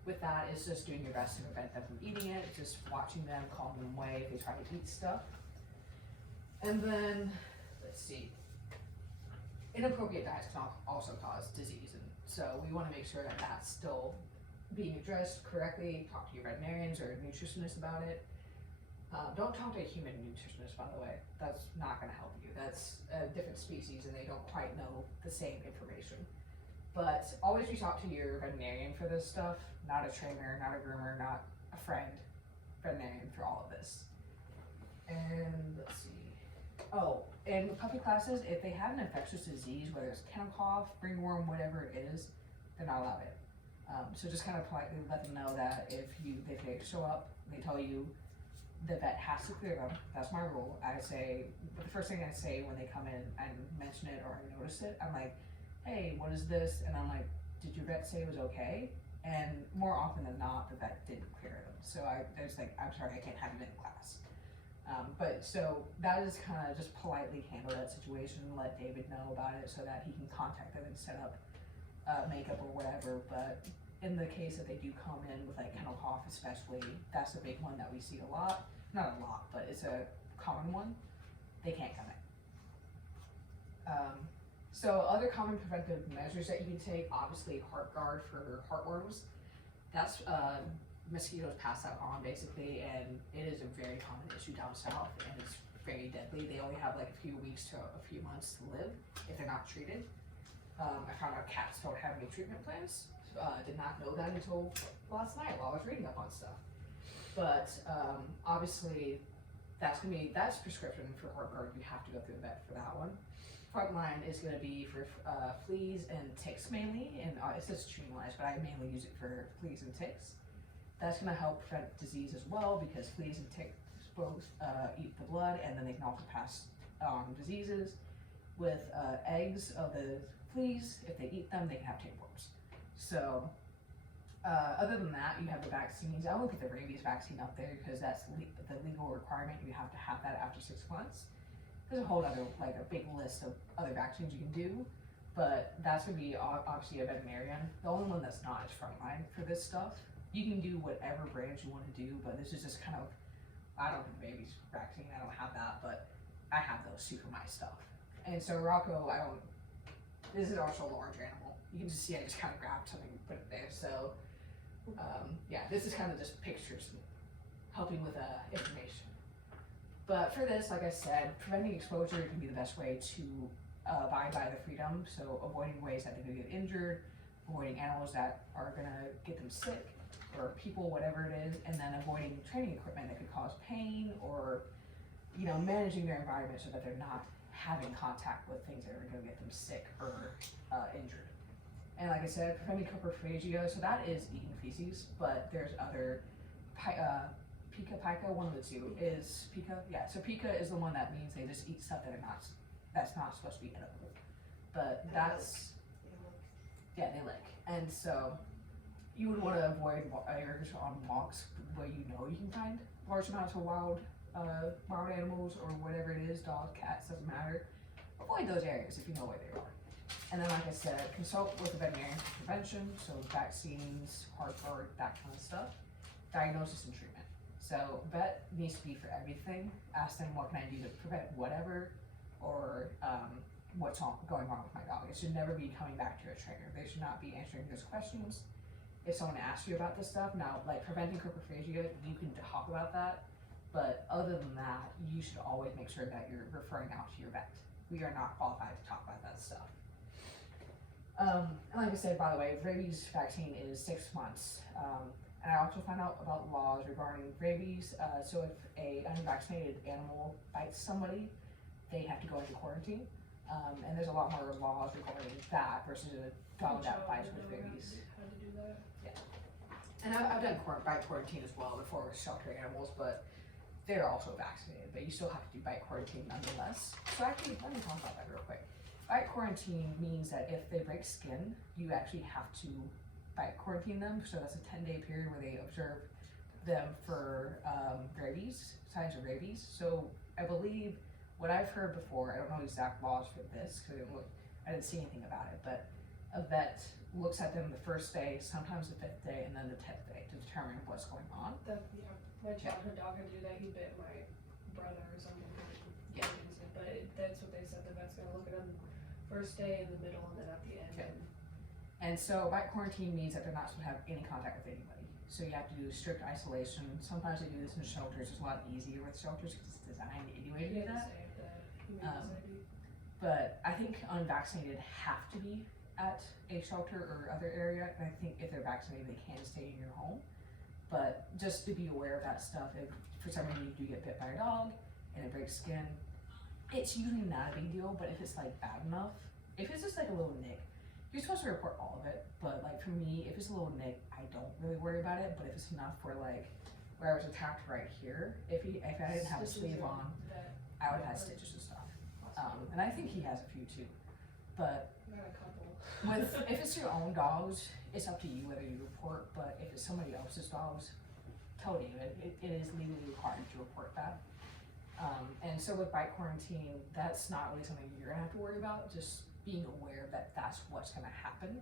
With that, it's just doing your best to prevent them from eating it, just watching them, calling them away if they try to eat stuff. And then, let's see, inappropriate diets can also cause disease. And so we want to make sure that that's still being addressed correctly. Talk to your veterinarians or nutritionists about it. Don't talk to a human nutritionist, by the way. That's not going to help you. That's a different species and they don't quite know the same information. But always reach out to your veterinarian for this stuff. Not a trainer, not a groomer, not a friend. Veterinarian for all of this. And let's see. Oh, and with puppy classes, if they have an infectious disease, whether it's kennel cough, ringworm, whatever it is, they're not allowed it. So just kind of politely let them know that if they show up, they tell you, the vet has to clear them. That's my rule. I say, the first thing I say when they come in and mention it or I notice it, I'm like, hey, what is this? And I'm like, did your vet say it was okay? And more often than not, the vet didn't clear them. So there's like, I'm sorry, I can't have you in class. But so that is kind of just politely handle that situation, let David know about it so that he can contact them and set up makeup or whatever. But in the case that they do come in with like kennel cough especially, that's a big one that we see a lot. Not a lot, but it's a common one. They can't come in. So other common preventive measures that you can take, obviously heart guard for heartworms. That's mosquitoes pass that on basically, and it is a very common issue down south, and it's very deadly. They only have like a few weeks to a few months to live if they're not treated. I found out cats don't have any treatment plans. Did not know that until last night while I was reading up on stuff. But obviously that's prescription for heartworm. You have to go through the vet for that one. Frontline is going to be for fleas and ticks mainly, and it's just streamlined, but I mainly use it for fleas and ticks. That's going to help prevent disease as well, because fleas and ticks both eat the blood, and then they can also pass on diseases. With eggs of the fleas, if they eat them, they can have tapeworms. So other than that, you have the vaccines. I only put the rabies vaccine up there because that's the legal requirement. You have to have that after 6 months. There's a whole other, like a big list of other vaccines you can do. but that's gonna be obviously a veterinarian. The only one that's not is Frontline for this stuff. You can do whatever branch you want to do, but this is just kind of, I don't have babies vaccine, I don't have that, but I have those too for my stuff. And so Rocco, this is also a large animal. You can just see I just kind of grabbed something and put it there. So yeah, this is kind of just pictures helping with information. But for this, like I said, preventing exposure can be the best way to abide by the freedom. So avoiding ways that they're gonna get injured, avoiding animals that are gonna get them sick, or people, whatever it is, and then avoiding training equipment that could cause pain, or managing their environment so that they're not having contact with things that are gonna get them sick or injured. And like I said, preventing coprophagia, so that is eating feces, but there's other pica, one of the two is pica. Yeah, so pica is the one that means they just eat stuff that's not supposed to be edible. But that's, yeah, they lick. And so you would want to avoid areas on walks where you can find large amounts of wild animals or whatever it is, dogs, cats, doesn't matter. Avoid those areas if you know where they are. And then, like I said, consult with a veterinarian for prevention, so vaccines, heartworm, that kind of stuff. Diagnosis and treatment. So vet needs to be for everything. Ask them, what can I do to prevent whatever, or what's going wrong with my dog. It should never be coming back to a trainer. They should not be answering those questions. If someone asks you about this stuff, now, like preventing coprophagia, you can talk about that. But other than that, you should always make sure that you're referring out to your vet. We are not qualified to talk about that stuff. And like I said, by the way, rabies vaccine is 6 months. And I also found out about laws regarding rabies. So if a unvaccinated animal bites somebody, they have to go into quarantine. And there's a lot more laws regarding that versus a dog that bites with rabies. How to do that? Yeah. And I've done bite quarantine as well before with shelter animals, but they're also vaccinated, but you still have to do bite quarantine nonetheless. So actually, let me talk about that real quick. Bite quarantine means that if they break skin, you actually have to bite quarantine them. So that's a 10-day period where they observe them for rabies, signs of rabies. So I believe what I've heard before, I don't know exact laws for this because I didn't see anything about it, but a vet looks at them the first day, sometimes the 5th day, and then the 10th day to determine what's going on. My childhood dog had to do that. He bit my brother or something. Yeah. But that's what they said. The vet's gonna look at him first day, in the middle, and then at the end. Okay. And so bite quarantine means that they're not supposed to have any contact with anybody. So you have to do strict isolation. Sometimes they do this in shelters. It's a lot easier with shelters because it's designed anyway to do that. But I think unvaccinated have to be at a shelter or other area. And I think if they're vaccinated, they can stay in your home. But just to be aware of that stuff, if for some reason you do get bit by a dog and it breaks skin, it's usually not a big deal, but if it's like bad enough, if it's just like a little nick, you're supposed to report all of it, but like for me, if it's a little nick, I don't really worry about it, but if it's enough where like, where I was attacked right here, if I didn't have a sleeve on, I would have had stitches and stuff. And I think he has a few too, but Got a couple. if it's your own dogs, it's up to you whether you report, but if it's somebody else's dogs, tell David, it is legally required to report that. And so with bite quarantine, that's not really something you're gonna have to worry about, just being aware that that's what's gonna happen.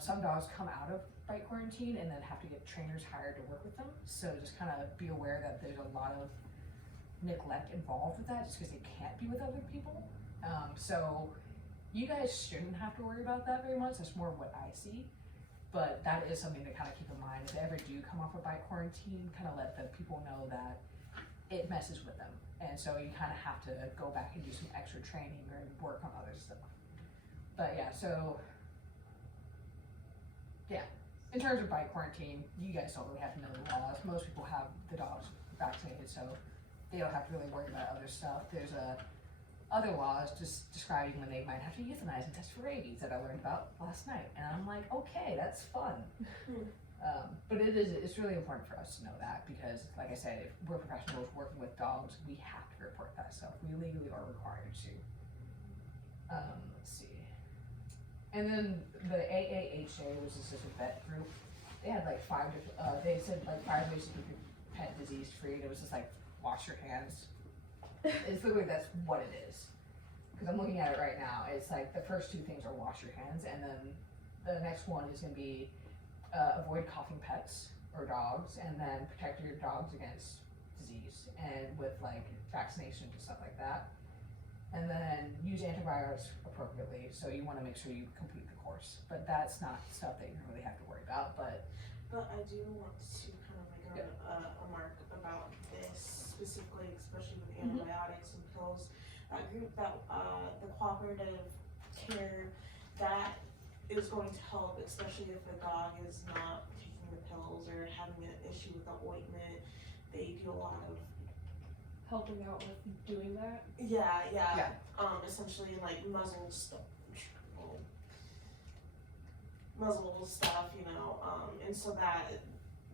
Some dogs come out of bite quarantine and then have to get trainers hired to work with them, so just kind of be aware that there's a lot of neglect involved with that just because they can't be with other people. So you guys shouldn't have to worry about that very much. That's more what I see. But that is something to kind of keep in mind. If they ever do come off of bite quarantine, kind of let the people know that it messes with them. And so you kind of have to go back and do some extra training or work on other stuff. But yeah, so yeah. In terms of bite quarantine, you guys don't really have to know the laws. Most people have the dogs vaccinated, so they don't have to really worry about other stuff. There's other laws just describing when they might have to euthanize and test for rabies that I learned about last night. And I'm like, okay, that's fun. But it's really important for us to know that because, like I said, if we're professionals working with dogs, we have to report that stuff. We legally are required to. Let's see. And then the AAHA, which is just a vet group, they had like 5 different, they said like 5 ways to keep your pet disease free. And it was just like, wash your hands. It's literally, that's what it is. because I'm looking at it right now, it's like the first two things are wash your hands, and then the next one is gonna be avoid coughing pets or dogs, and then protect your dogs against disease and with like vaccinations and stuff like that. And then use antibiotics appropriately, so you wanna make sure you complete the course. But that's not stuff that you really have to worry about, but But I do want to kind of make a mark about this specifically, especially with antibiotics and pills. That group, that the cooperative care, that is going to help, especially if the dog is not taking the pills or having an issue with the ointment. They do a lot of Helping out with doing that. yeah. Yeah. Essentially like muzzle stuff, muzzle stuff, you know. And so that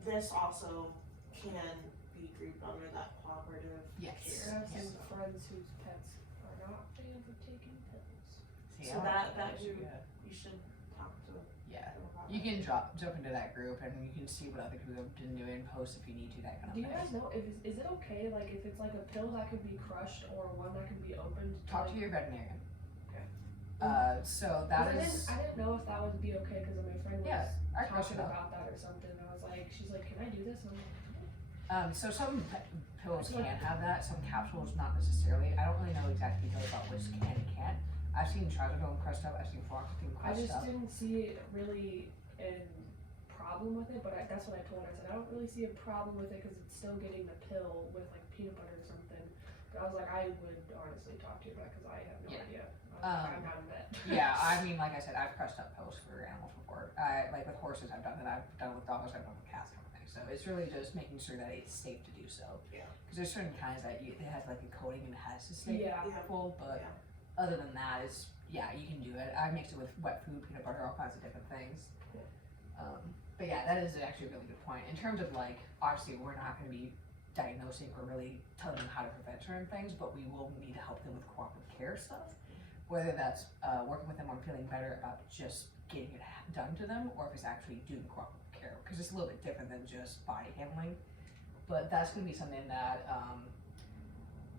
this also can be grouped under that cooperative yes. care. I have some friends whose pets are not fans of taking pills. See, So I that like you yeah. you should talk to Yeah. them about You that. can jump into that group and you can see what other people have been doing, post if you need to, that kind of Do you thing. guys know if is it okay, like if it's like a pill that could be crushed or one that could be opened? Talk to like, your veterinarian. Okay. So 'cause that I is, didn't know if that would be okay because my friend was yeah, I crush talking it up. about that or something. I was like, she's like, can I do this? And I'm like, So some pills can have that, some capsules not necessarily. I don't really know exact details about which can and can't. I've seen trazodone crushed up, I've seen fluoxetine I crushed just up. didn't see really a problem with it, but that's what I told her. I said, I don't really see a problem with it because it's still getting the pill with like peanut butter or something. But I was like, I would honestly talk to your vet because I have no Yeah. idea. I'm not a vet. Yeah, I mean, like I said, I've crushed up pills for animals before. Like with horses, I've done it. I've done it with dogs. I've done it with cats, kind of thing. So it's really just making sure that it's safe to do so. Yeah. Because there's certain kinds that they have like a coating and it has to stay Yeah. full, but Yeah. other than that, it's yeah, you can do it. I mixed it with wet food, peanut butter, all kinds of different things. But yeah, that is actually a really good point. In terms of like, obviously, we're not going to be diagnosing or really telling them how to prevent certain things, but we will need to help them with cooperative care stuff. Whether that's working with them on feeling better about just getting it done to them, or if it's actually doing cooperative care, because it's a little bit different than just body handling. But that's going to be something that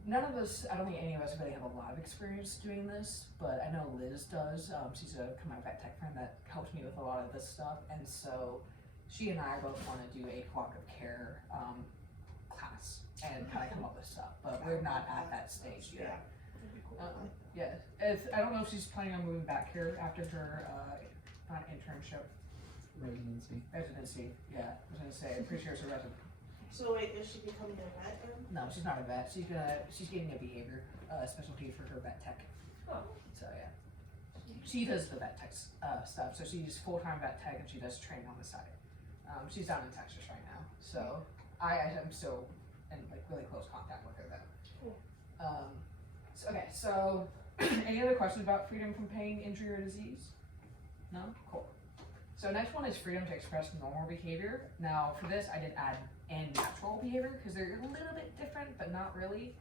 none of us, I don't think any of us really have a lot of experience doing this, but I know Liz does. She's a combined vet tech friend that helps me with a lot of this stuff, and so she and I both want to do a cooperative care class and kind of come up with stuff, but we're not at that stage yet. That'd be cool. Yeah, I don't know if she's planning on moving back here after her not internship, residency. Yeah, I was gonna say, I'm pretty sure it's a resident. So wait, is she becoming a vet then? No, she's not a vet. She's getting a behavior specialty for her vet tech. Oh. So yeah, she does the vet tech stuff. So she's full-time vet tech and she does training on the side. She's down in Texas right now. So I am still in like really close contact with her though. Cool. So any other questions about freedom from pain, injury, or disease? No? Cool. So next one is freedom to express normal behavior. Now for this I did add and natural behavior because they're a little bit different, but not really.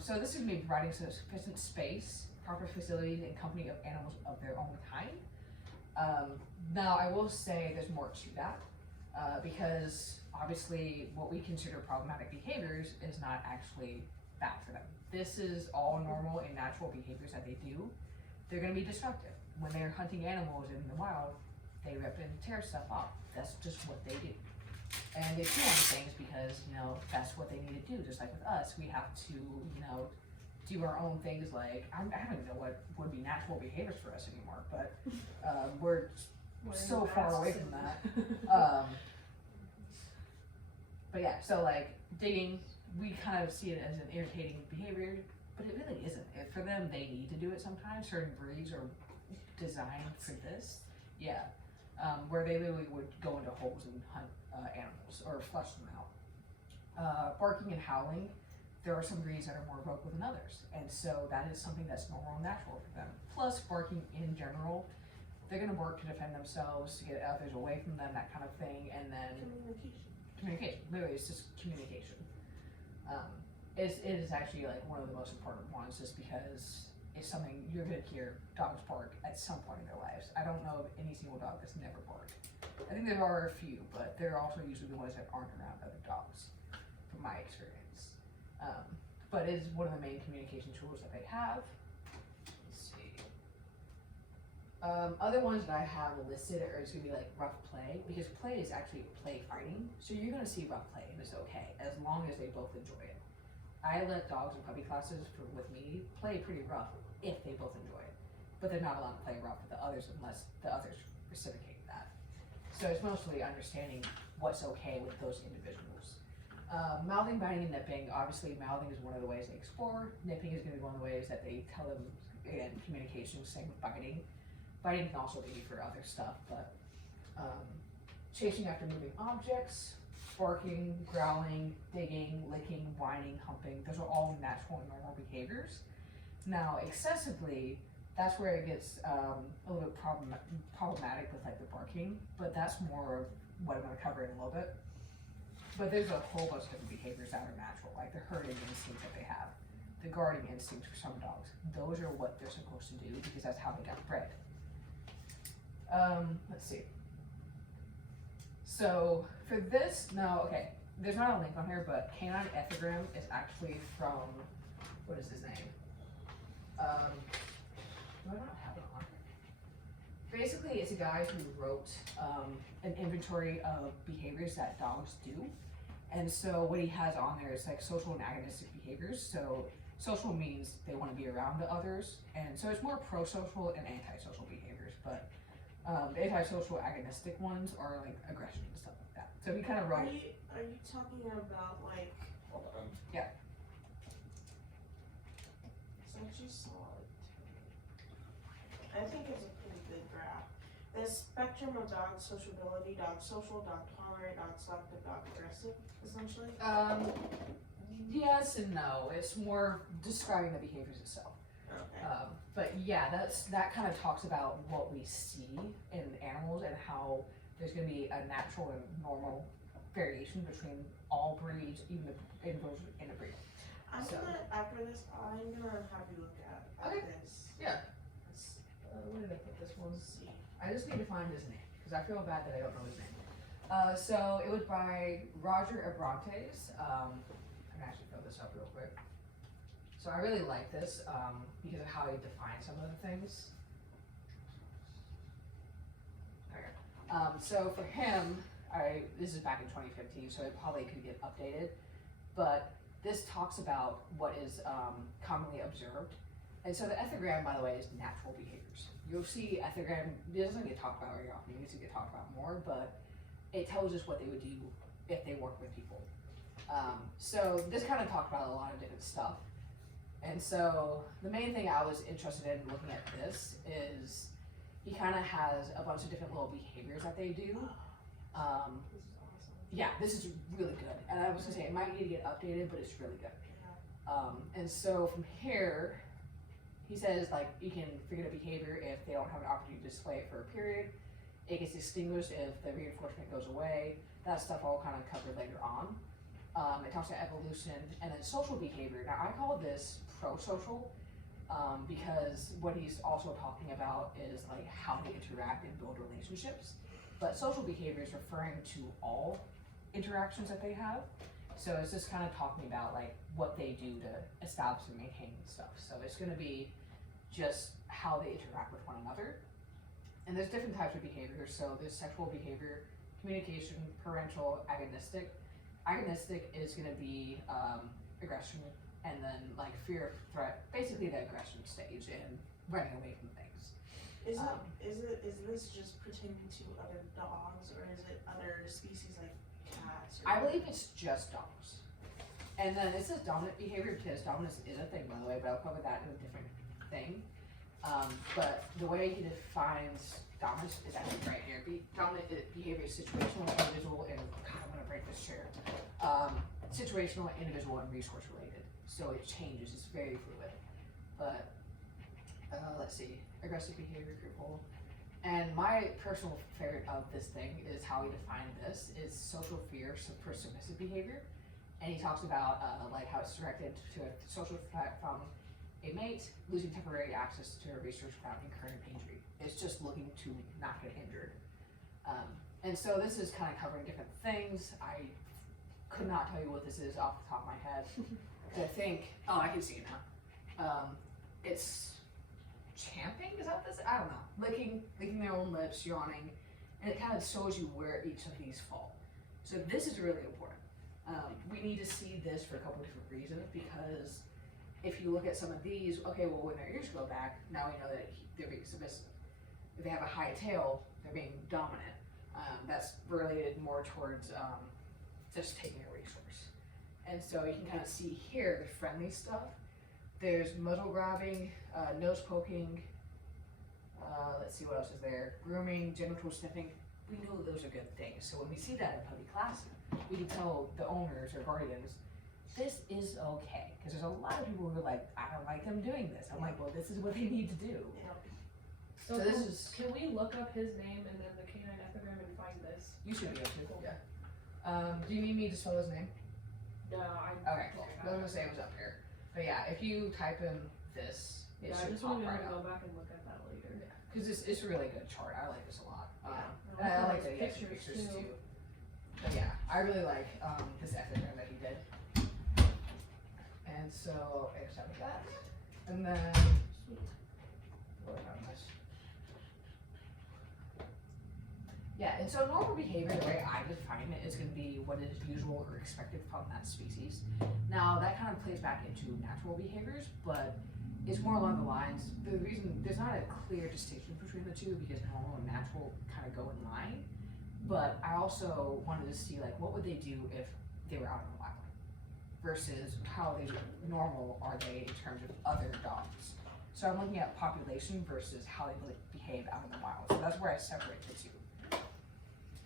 So this is going to be providing sufficient space, proper facilities, and company of animals of their own kind. Now I will say there's more to that because obviously what we consider problematic behaviors is not actually bad for them. This is all normal and natural behaviors that they do. They're going to be destructive. When they're hunting animals in the wild, they rip and tear stuff up. That's just what they do. And they chew on things because, that's what they need to do. Just like with us, we have to, do our own things like, I don't even know what would be natural behaviors for us anymore, but we're so far away from that. But yeah, so like digging, we kind of see it as an irritating behavior, but it really isn't. For them, they need to do it sometimes. Certain breeds are designed for this. Yeah. Where they literally would go into holes and hunt animals or flush them out. Barking and howling, there are some breeds that are more vocal than others, and so that is something that's normal and natural for them. Plus, barking in general, they're going to bark to defend themselves, to get others away from them, that kind of thing, and then communication. Literally, it's just communication. It is actually like one of the most important ones, just because it's something you're going to hear dogs bark at some point in their lives. I don't know of any single dog that's never barked. I think there are a few, but they're also usually the ones that aren't around other dogs, from my experience. But it is one of the main communication tools that they have. Other ones that I have listed are just gonna be like rough play, because play is actually play fighting. So you're gonna see rough play and it's okay, as long as they both enjoy it. I let dogs in puppy classes with me play pretty rough if they both enjoy it. But they're not allowed to play rough with the others unless the others reciprocate that. So it's mostly understanding what's okay with those individuals. Mouthing, biting, and nipping. Obviously, mouthing is one of the ways they explore. Nipping is gonna be one of the ways that they tell them, again, communication, same with biting. Biting can also be for other stuff, but chasing after moving objects, barking, growling, digging, licking, whining, humping, those are all natural and normal behaviors. Now, excessively, that's where it gets a little bit problematic with like the barking, but that's more of what I'm going to cover in a little bit. But there's a whole bunch of different behaviors that are natural, like the herding instinct that they have, the guarding instinct for some dogs. Those are what they're supposed to do because that's how they got bred. Let's see. So for this, no, okay, there's not a link on here, but Canine Ethogram is actually from, what is his name? Do I not have it on here? Basically, it's a guy who wrote an inventory of behaviors that dogs do. And so what he has on there is like social and agonistic behaviors. So social means they want to be around the others. And so it's more pro-social and anti-social behaviors, but the anti-social agonistic ones are like aggression and stuff like that. So he kind of wrote. Are you talking about like? Hold on. Yeah. So I just saw it. I think it's a pretty good graph. The spectrum of dog sociability: dog social, dog tolerant, dog selective, dog aggressive, essentially. Yes and no. It's more describing the behaviors itself. Okay. But yeah, that kind of talks about what we see in animals and how there's going to be a natural and normal variation between all breeds, even the individuals in a breed. After this, I'm gonna have you look at Okay. this. Yeah. Where did I put this one? See. I just need to find his name because I feel bad that I don't know his name. So it was by Roger Abrantes. I'm gonna actually fill this up real quick. So I really like this because of how he defines some of the things. Okay. So for him, this is back in 2015, so it probably could get updated. But this talks about what is commonly observed. And so the ethogram, by the way, is natural behaviors. You'll see ethogram, it doesn't get talked about very often, it needs to get talked about more, but it tells us what they would do if they work with people. So this kind of talked about a lot of different stuff. And so the main thing I was interested in looking at this is he kind of has a bunch of different little behaviors that they do. This is awesome. Yeah, this is really good. And I was gonna say, it might need to get updated, but it's really good. And so from here, he says like you can figure the behavior if they don't have an opportunity to display it for a period. It gets extinguished if the reinforcement goes away. That stuff all kind of covered later on. It talks about evolution and then social behavior. Now I call this pro-social because what he's also talking about is like how they interact and build relationships. But social behavior is referring to all interactions that they have. So it's just kind of talking about like what they do to establish and maintain stuff. So it's going to be just how they interact with one another. And there's different types of behaviors. So there's sexual behavior, communication, parental, agonistic. Agonistic is going to be aggression, and then like fear, threat, basically the aggression stage and running away from things. Is this just pertaining to other dogs, or is it other species like cats? I believe it's just dogs. And then it says dominant behavior because dominance is a thing, by the way, but I'll cover that in a different thing. But the way he defines dominance is actually right here. Dominant behavior is situational, individual, and God, I'm gonna break this chair. Situational, individual, and resource related. So it changes. It's very fluid. But let's see, aggressive behavior, fearful. And my personal favorite of this thing is how he defined this is social fear for submissive behavior. And he talks about like how it's directed to a social threat from a mate, losing temporary access to a resource without incurring injury. It's just looking to not get injured. And so this is kind of covering different things. I could not tell you what this is off the top of my head. I think, oh, I can see it now. It's champing, is that what this? I don't know. Licking their own lips, yawning, and it kind of shows you where each of these fall. So this is really important. We need to see this for a couple different reasons, because if you look at some of these, okay, well, when their ears go back, now we know that they're being submissive. If they have a high tail, they're being dominant. That's related more towards just taking a resource. And so you can kind of see here the friendly stuff. There's muzzle grabbing, nose poking, let's see what else is there, grooming, genital sniffing. We know those are good things. So when we see that in puppy classes, we can tell the owners or guardians, this is okay. Because there's a lot of people who are like, I don't like them doing this. I'm like, well, this is what they need to do. So this can, is, can we look up his name and then the Canine Ethogram and find this? you should be able to, yeah. Do you need me to spell his name? No, I. Okay, cool. I was gonna say it was up here. But yeah, if you type in this, it Yeah, I should just pop want to right go up. back and look at that later. Yeah, because it's a really good chart. I like this a lot. Yeah. And I like those that he has some pictures, pictures too. too. But yeah, I really like this ethogram that he did. And so I accepted that. And then what about this? Yeah, and so normal behavior, the way I define it, is going to be what is usual or expected from that species. Now that kind of plays back into natural behaviors, but it's more along the lines, the reason, there's not a clear distinction between the two because normal and natural kind of go in line, but I also wanted to see like what would they do if they were out in the wild versus how normal are they in terms of other dogs. So I'm looking at population versus how they behave out in the wild. So that's where I separate the two.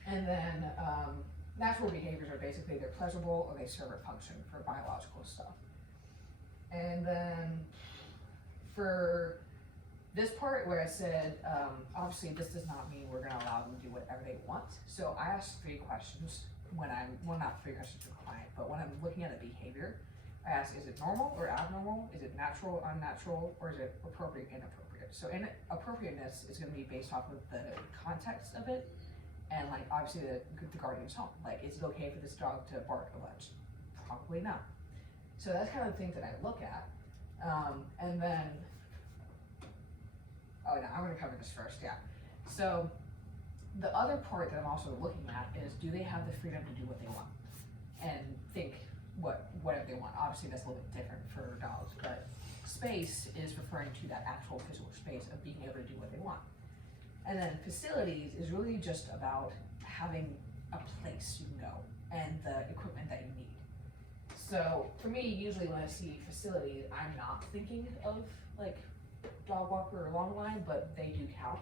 And then natural behaviors are basically they're pleasurable or they serve a function for biological stuff. And then for this part where I said, obviously this does not mean we're gonna allow them to do whatever they want. So I asked 3 questions when I'm, well not 3 questions to the client, but when I'm looking at a behavior, I ask, is it normal or abnormal? Is it natural, unnatural, or is it appropriate, inappropriate? So inappropriateness is gonna be based off of the context of it, and like obviously the guardian's home. Like, is it okay for this dog to bark a bunch? Probably not. So that's kind of the things that I look at. And then, oh no, I'm gonna cover this first, yeah. So the other part that I'm also looking at is, do they have the freedom to do what they want and think whatever they want? Obviously that's a little bit different for dogs, but space is referring to that actual physical space of being able to do what they want. And then facilities is really just about having a place you can go and the equipment that you need. So for me, usually when I see facilities, I'm not thinking of like dog walker or long line, but they do count.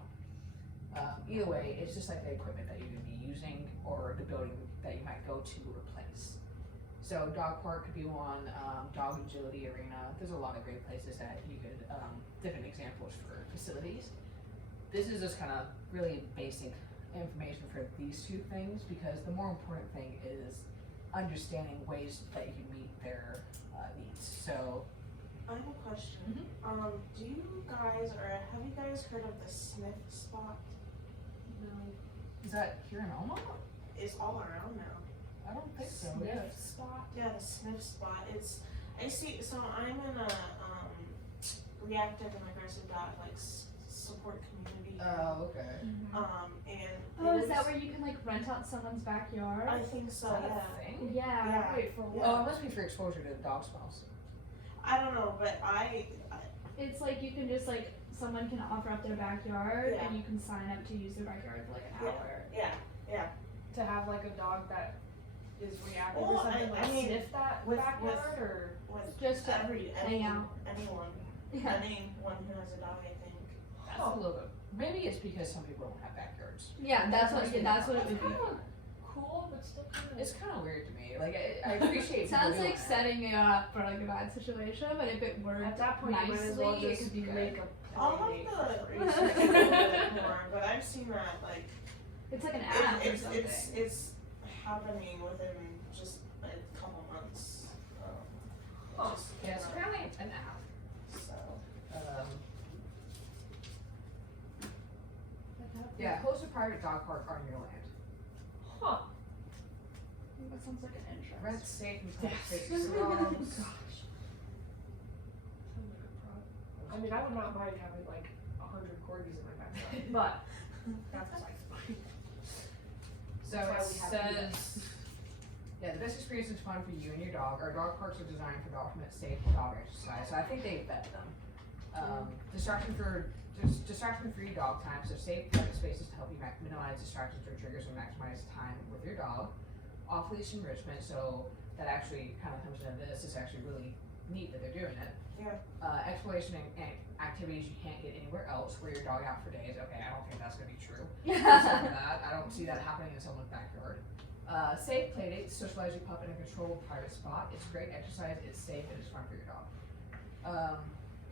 Either way, it's just like the equipment that you're gonna be using or the building that you might go to replace. So dog park could be one, dog agility arena. There's a lot of great places that you could, different examples for facilities. This is just kind of really basic information for these 2 things because the more important thing is understanding ways that you can meet their needs. So I have a question. Do you guys, or have you guys heard of the sniff spot? No. is that here in Omaha? It's all around now. I don't think so. Sniff Yeah. spot? Yeah, the sniff spot. I see, so I'm in a reactive and aggressive dog support community. Oh, okay. And Oh, is there's- that where you can like rent out someone's backyard? I think so, Is that yeah. a thing? Yeah. Yeah. Wait, for what? Oh, it must be for exposure to dog smells. I don't know, but I It's like you can just like someone can offer up their backyard Yeah. and you can sign up to use their backyard for like an hour. yeah. To have like a dog that is reactive Well, or something, I like mean, sniff that with- backyard or? With Just to hang hang out. anyone Yeah. who has a dog, I think. That's a little bit. Maybe it's because some people don't have backyards. Yeah, that's what it would That's be. kind of cool, but still kind of. It's kind of weird to me. Like I appreciate. It sounds people doing like it. setting you up for like a bad situation, but if it worked At that point, you might as well nicely, it just could be good. make a I'll have playmate to for research free. a little bit more, but I've seen that It's like an app or something. it's happening within just a couple months. Just, Yeah, it's apparently an app. so. Yeah, host a private dog park on your land. Huh. That sounds like an interest. Rent safe and Yes. safe dogs. Gosh. Sounds like a I mean, I would not mind having like 100 corgis in my backyard, but that's besides the point. So That's it why we have to do says, yeah, the best experience is fun for you and your dog. Our dog parks are designed for document safe dog exercise. So I think they vet them. Distraction-free dog time. So safe private spaces to help you minimize distractions or triggers and maximize time with your dog. Off-leash enrichment. So that actually kind of comes into this. It's actually really neat that they're doing it. Yeah. Exploration and activities you can't get anywhere else. Where your dog out for days. Okay, I don't think that's gonna be true. I don't see that happening in someone's backyard. Safe play dates, socialize your pup in a controlled private spot. It's great exercise, it's safe, and it's fun for your dog.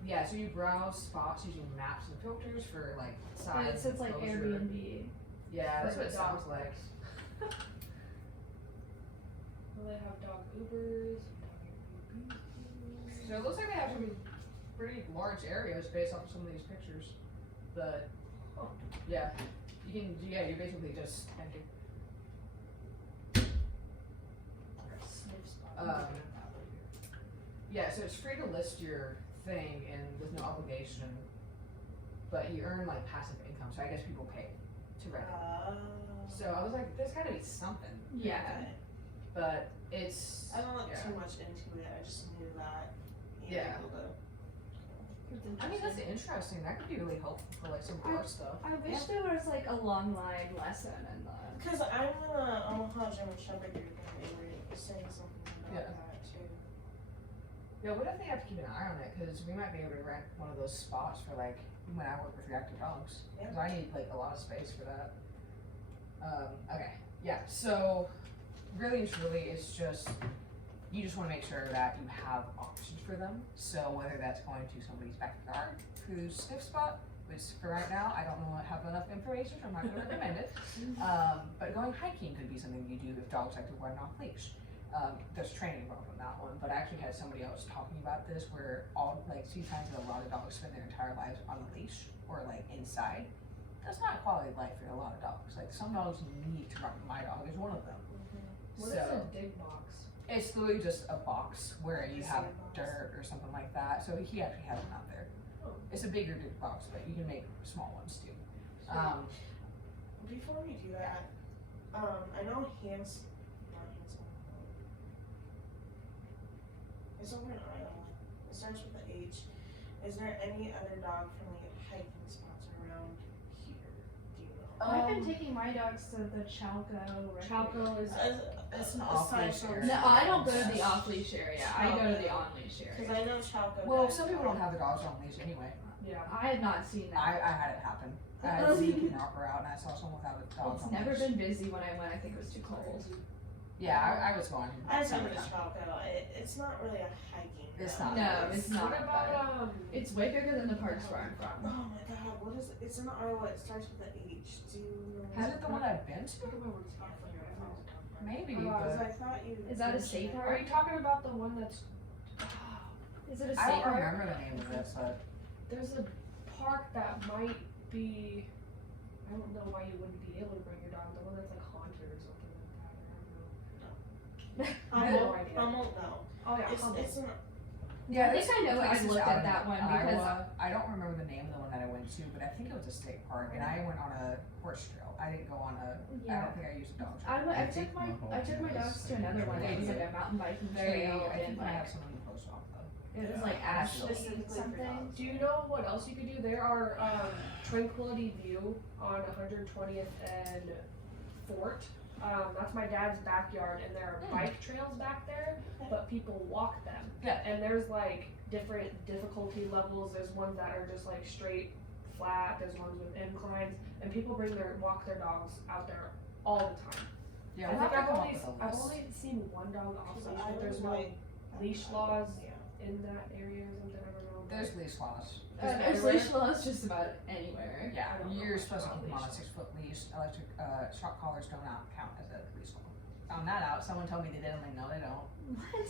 Yeah, so you browse spots using maps and filters for like And size. it says like enclosure. Airbnb. Yeah, that's For what it the sounds dog. like. Well, they have dog Ubers, dog Airbnbs. So it looks like they have some pretty large areas based off of some of these pictures. But yeah, you basically just enter. Safe spot. Um, I'm looking at that one here. Yeah, so it's free to list your thing and with no obligation, but you earn like passive income. So I guess people pay to rent it. So I was like, there's gotta be something, Yeah. but it's I don't look yeah. too much into it. I just knew that. Yeah. Able to, I mean, that's interesting. That could be really helpful for like some art stuff. I wish there was like a long line lesson in the. Cause I'm gonna Omaha German Shepherd group and they were saying something about Yeah. that too. Yeah, we definitely have to keep an eye on it because we might be able to rent one of those spots for like when I work with reactive dogs. Because I need like a lot of space for that. Okay, yeah. So really and truly, it's just you just want to make sure that you have options for them. So whether that's going to somebody's backyard, whose sniff spot, which for right now I don't know have enough information, so I'm not going to recommend it. But going hiking could be something you do if dogs like to run off leash. There's training involved in that one, but I actually had somebody else talking about this where sometimes a lot of dogs spend their entire lives on a leash or like inside. That's not a quality of life for a lot of dogs. Like some dogs need to run. My dog is one of them. What is a dig box? It's literally just a box where you have Sandbox. dirt or something like that. So he actually has one out there. Oh. It's a bigger dig box, but you can make small ones too. Before we do that, I know not Hanson. It's over in Iowa. It starts with the H. Is there any other dog friendly hiking spots around here? Do you know? I've been taking my dogs to the Chalco. Chalco is It's an aside off-leash from- area. No, I don't go to the off leash area. I go to the on leash Cause area. I know Chalco. Well, does. some people don't have their dogs on leash anyway. yeah. I have not seen I that. had it happen. I had Zeke and Rocker out, and I saw someone without a dog It's on never leash. been busy when I went. I think it was too cold. Yeah, I was going. I just some know of the time. Chalco. It's not really a hiking. It's route. not. No, it's not. What about It's way bigger than the parks where I'm from. Oh my god, what is it? It's in Iowa. It starts with the H. Do you know? Is it the one I've been to? Maybe, Because but I thought you. Is that a mentioned state it. park? Are you talking about the one that's? Is it a I state don't park? remember the name of it. But There's a park that might be. I don't know why you wouldn't be able to bring your dog. The one that's like haunted or something like that. I don't know. No idea. Hummel, no. Oh yeah, It's Humboldt. an. yeah, I think I know I've looked at that one because Iowa. I don't remember the name of the one that I went to, but I think it was a state park, and I went on a horse trail. I didn't go on a. I yeah. don't think I used a dog I, trail. I I took think my my I took my whole dogs to family another one. was They like- did a mountain biking They, trail I and think I like have something close off though. it was like Ash Specifically for something. dogs. Do you know what else you could do? There are Tranquility View on 120th and Fort. That's my dad's backyard, and there are bike trails back there, but people walk them. Yeah. And there's like different difficulty levels. There's ones that are just like straight, flat. There's ones with inclines, and people walk their dogs out there all the time. Yeah, I we'll think have to I've come up only with a list. seen one dog off Because leash, I but there's was no like. leash laws Yeah. in that area or something. I don't know. There's leash laws. There's leash laws just about anywhere. Yeah, I don't know you're much supposed to about keep them on a leash. 6-foot leash. Electric shock collars do not count as a leash law. Found that out. Someone told me they did. I'm like, no, they don't. What?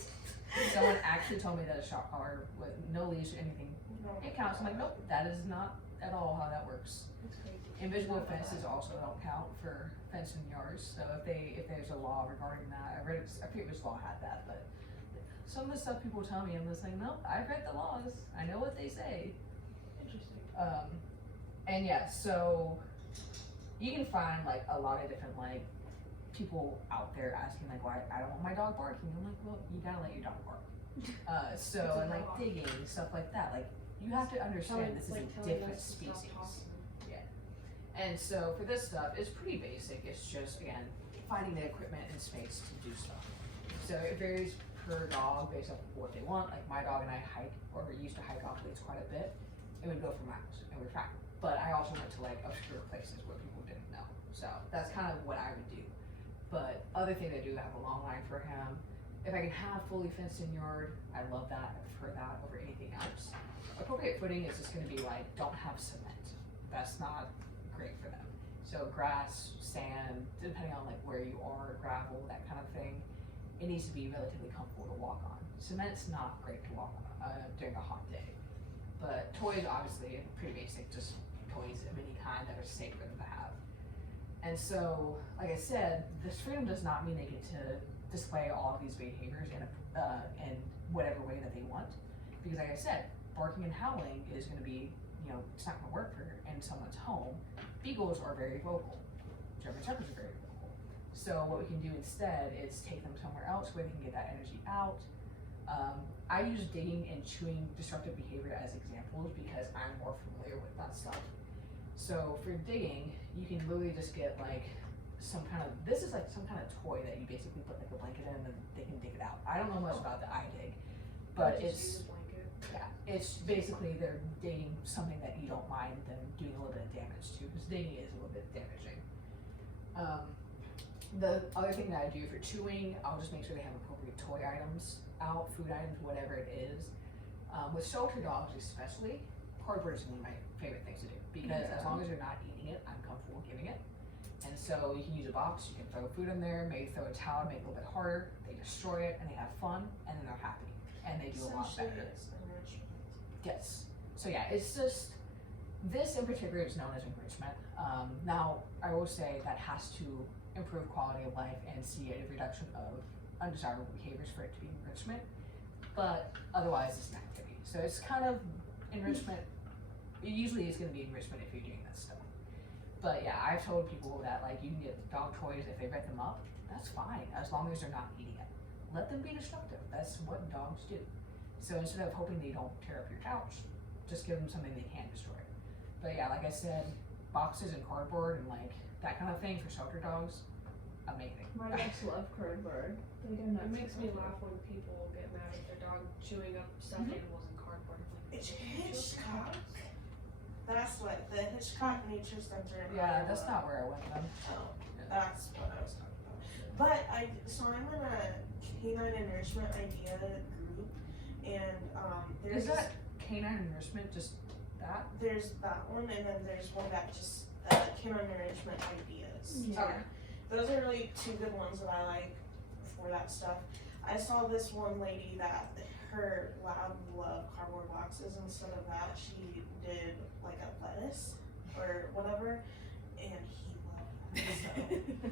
Someone actually told me that a shock collar with no leash or anything, No. it counts. I'm like, nope, that is not at all how that works. It's crazy. Invisible fences also don't count for fencing yards. So if there's a law regarding that, I forget which law had that, but some of the stuff people tell me, I'm just like, nope, I've read the laws. I know what they say. And yeah, so you can find like a lot of different like people out there asking like why I don't want my dog barking. I'm like, well, you gotta let your dog bark. So and like digging stuff like that. Like you have to understand this is a different species. And so for this stuff, it's pretty basic. It's just again finding the equipment and space to do stuff. So it varies per dog based on what they want. Like my dog and I hike or used to hike off leads quite a bit, and we'd go for miles and we're fine. But I also went to like obscure places where people didn't know. So that's kind of what I would do. But other thing I do, have a long line for him. If I can have fully fenced in yard, I love that. I prefer that over anything else. Appropriate footing is just going to be like, don't have cement. That's not great for them. So grass, sand, depending on like where you are, gravel, that kind of thing, it needs to be relatively comfortable to walk on. Cement's not great to walk on during a hot day. But toys, obviously, pretty basic, just toys of any kind that are safe for them to have. And so, like I said, this freedom does not mean they get to display all of these behaviors in whatever way that they want. Because like I said, barking and howling is going to be, it's not going to work for in someone's home. Beagles are very vocal. German Shepherds are very vocal. So what we can do instead is take them somewhere else where they can get that energy out. I use digging and chewing disruptive behavior as examples because I'm more familiar with that stuff. So for digging, you can literally just get like this is like some kind of toy that you basically put like a blanket in and then they can dig it out. I don't know much about the iDig, but it's basically they're digging something that you don't mind them doing a little bit of damage to, because digging is a little bit damaging. The other thing that I do for chewing, I'll just make sure they have appropriate toy items out, food items, whatever it is. With shelter dogs especially, cardboard is one of my favorite things to do, because as long as they're not eating it, I'm comfortable giving it. And so you can use a box, you can throw food in there, maybe throw a towel, make it a little bit harder, they destroy it and they have fun, and then they're happy, and they do a lot better. Yes. So yeah, it's just, this in particular is known as enrichment. Now, I will say that has to improve quality of life and see a reduction of undesirable behaviors for it to be enrichment, but otherwise it's an activity. So it's kind of enrichment. It usually is going to be enrichment if you're doing that stuff. But yeah, I've told people that like you can get dog toys if they vet them up, that's fine, as long as they're not eating it. Let them be destructive. That's what dogs do. So instead of hoping they don't tear up your couch, just give them something they can destroy. But yeah, like I said, boxes and cardboard and like that kind of thing for shelter dogs, amazing. My dogs love cardboard. They go nuts. It makes me laugh when people get mad at their dog chewing up stuffed animals in cardboard. It's Hitchcock. That's what the Hitchcock Nature Center. Yeah, that's not where I went then. Oh, that's what I was talking about. But I'm in a canine enrichment idea group, and there's Is that canine enrichment just that? there's that one, and then there's one that just canine enrichment ideas. Yeah. Those are really two good ones that I like for that stuff. I saw this one lady that her lab loved cardboard boxes. Instead of that, she did like a lettuce or whatever, and he loved that. So.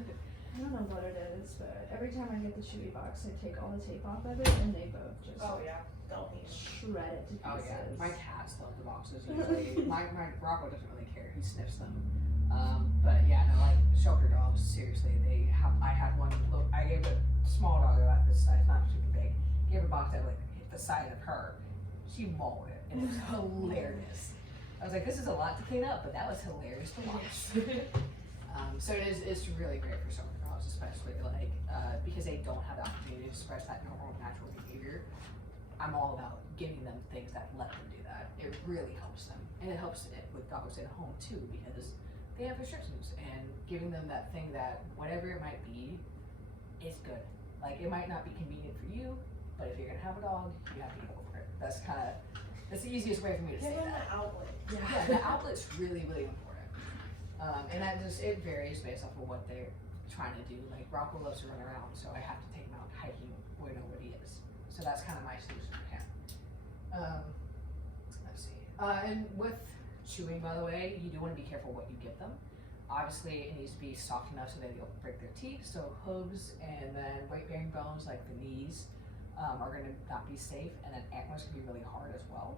I don't know what it is, but every time I get the chewy box, I take all the tape off of it, and they both just Don't need shred it to pieces. Oh yeah, my cats love the boxes usually. my Rocco doesn't really care, he sniffs them. But yeah, no, like shelter dogs, seriously, I had one, I gave a small dog about this size, not super big, gave a box that like hit the side of her. She mauled it, and it was hilarious. I was like, this is a lot to clean up, but that was hilarious to watch. So it's really great for shelter dogs, especially like, because they don't have the opportunity to express that normal, natural behavior. I'm all about giving them things that let them do that. It really helps them, and it helps with dogs at home too, because they have restrictions, and giving them that thing that whatever it might be, is good. Like it might not be convenient for you, but if you're gonna have a dog, you have to go for it. That's the easiest way for me to say Give them that. an outlet. Yeah, the outlet's really, really important. And that it varies based off of what they're trying to do. Like Rocco loves to run around, so I have to take him out hiking where nobody is. So that's kind of my solution for him. Let's see. And with chewing, by the way, you do want to be careful what you give them. Obviously, it needs to be soft enough so that they don't break their teeth. So hooves and then weight-bearing bones like the knees are gonna not be safe, and then antlers can be really hard as well.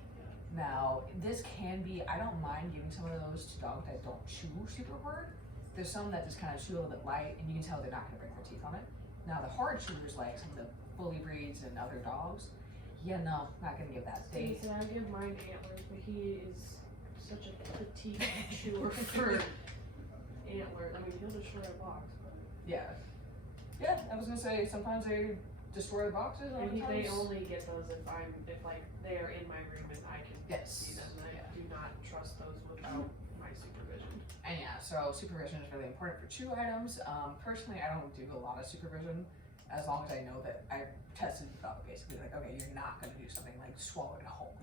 Now, this can be, I don't mind giving some of those to dogs that don't chew super hard. There's some that just kind of chew a little bit light, and you can tell they're not gonna break their teeth on it. Now, the hard chewers, like some of the bully breeds and other dogs, yeah, no, not gonna give that. They, So I give mine antlers, but he is such a petite chewer for antlers. I mean, he'll destroy a box, but yeah. Yeah, I was gonna say, sometimes they destroy the boxes, and other they times. only get those if like they are in my room and I can Yes. see them. I Yeah. do not trust those without my supervision. And yeah, so supervision is really important for chew items. Personally, I don't do a lot of supervision as long as I know that I've tested the dog basically, like, okay, you're not gonna do something like swallow it whole.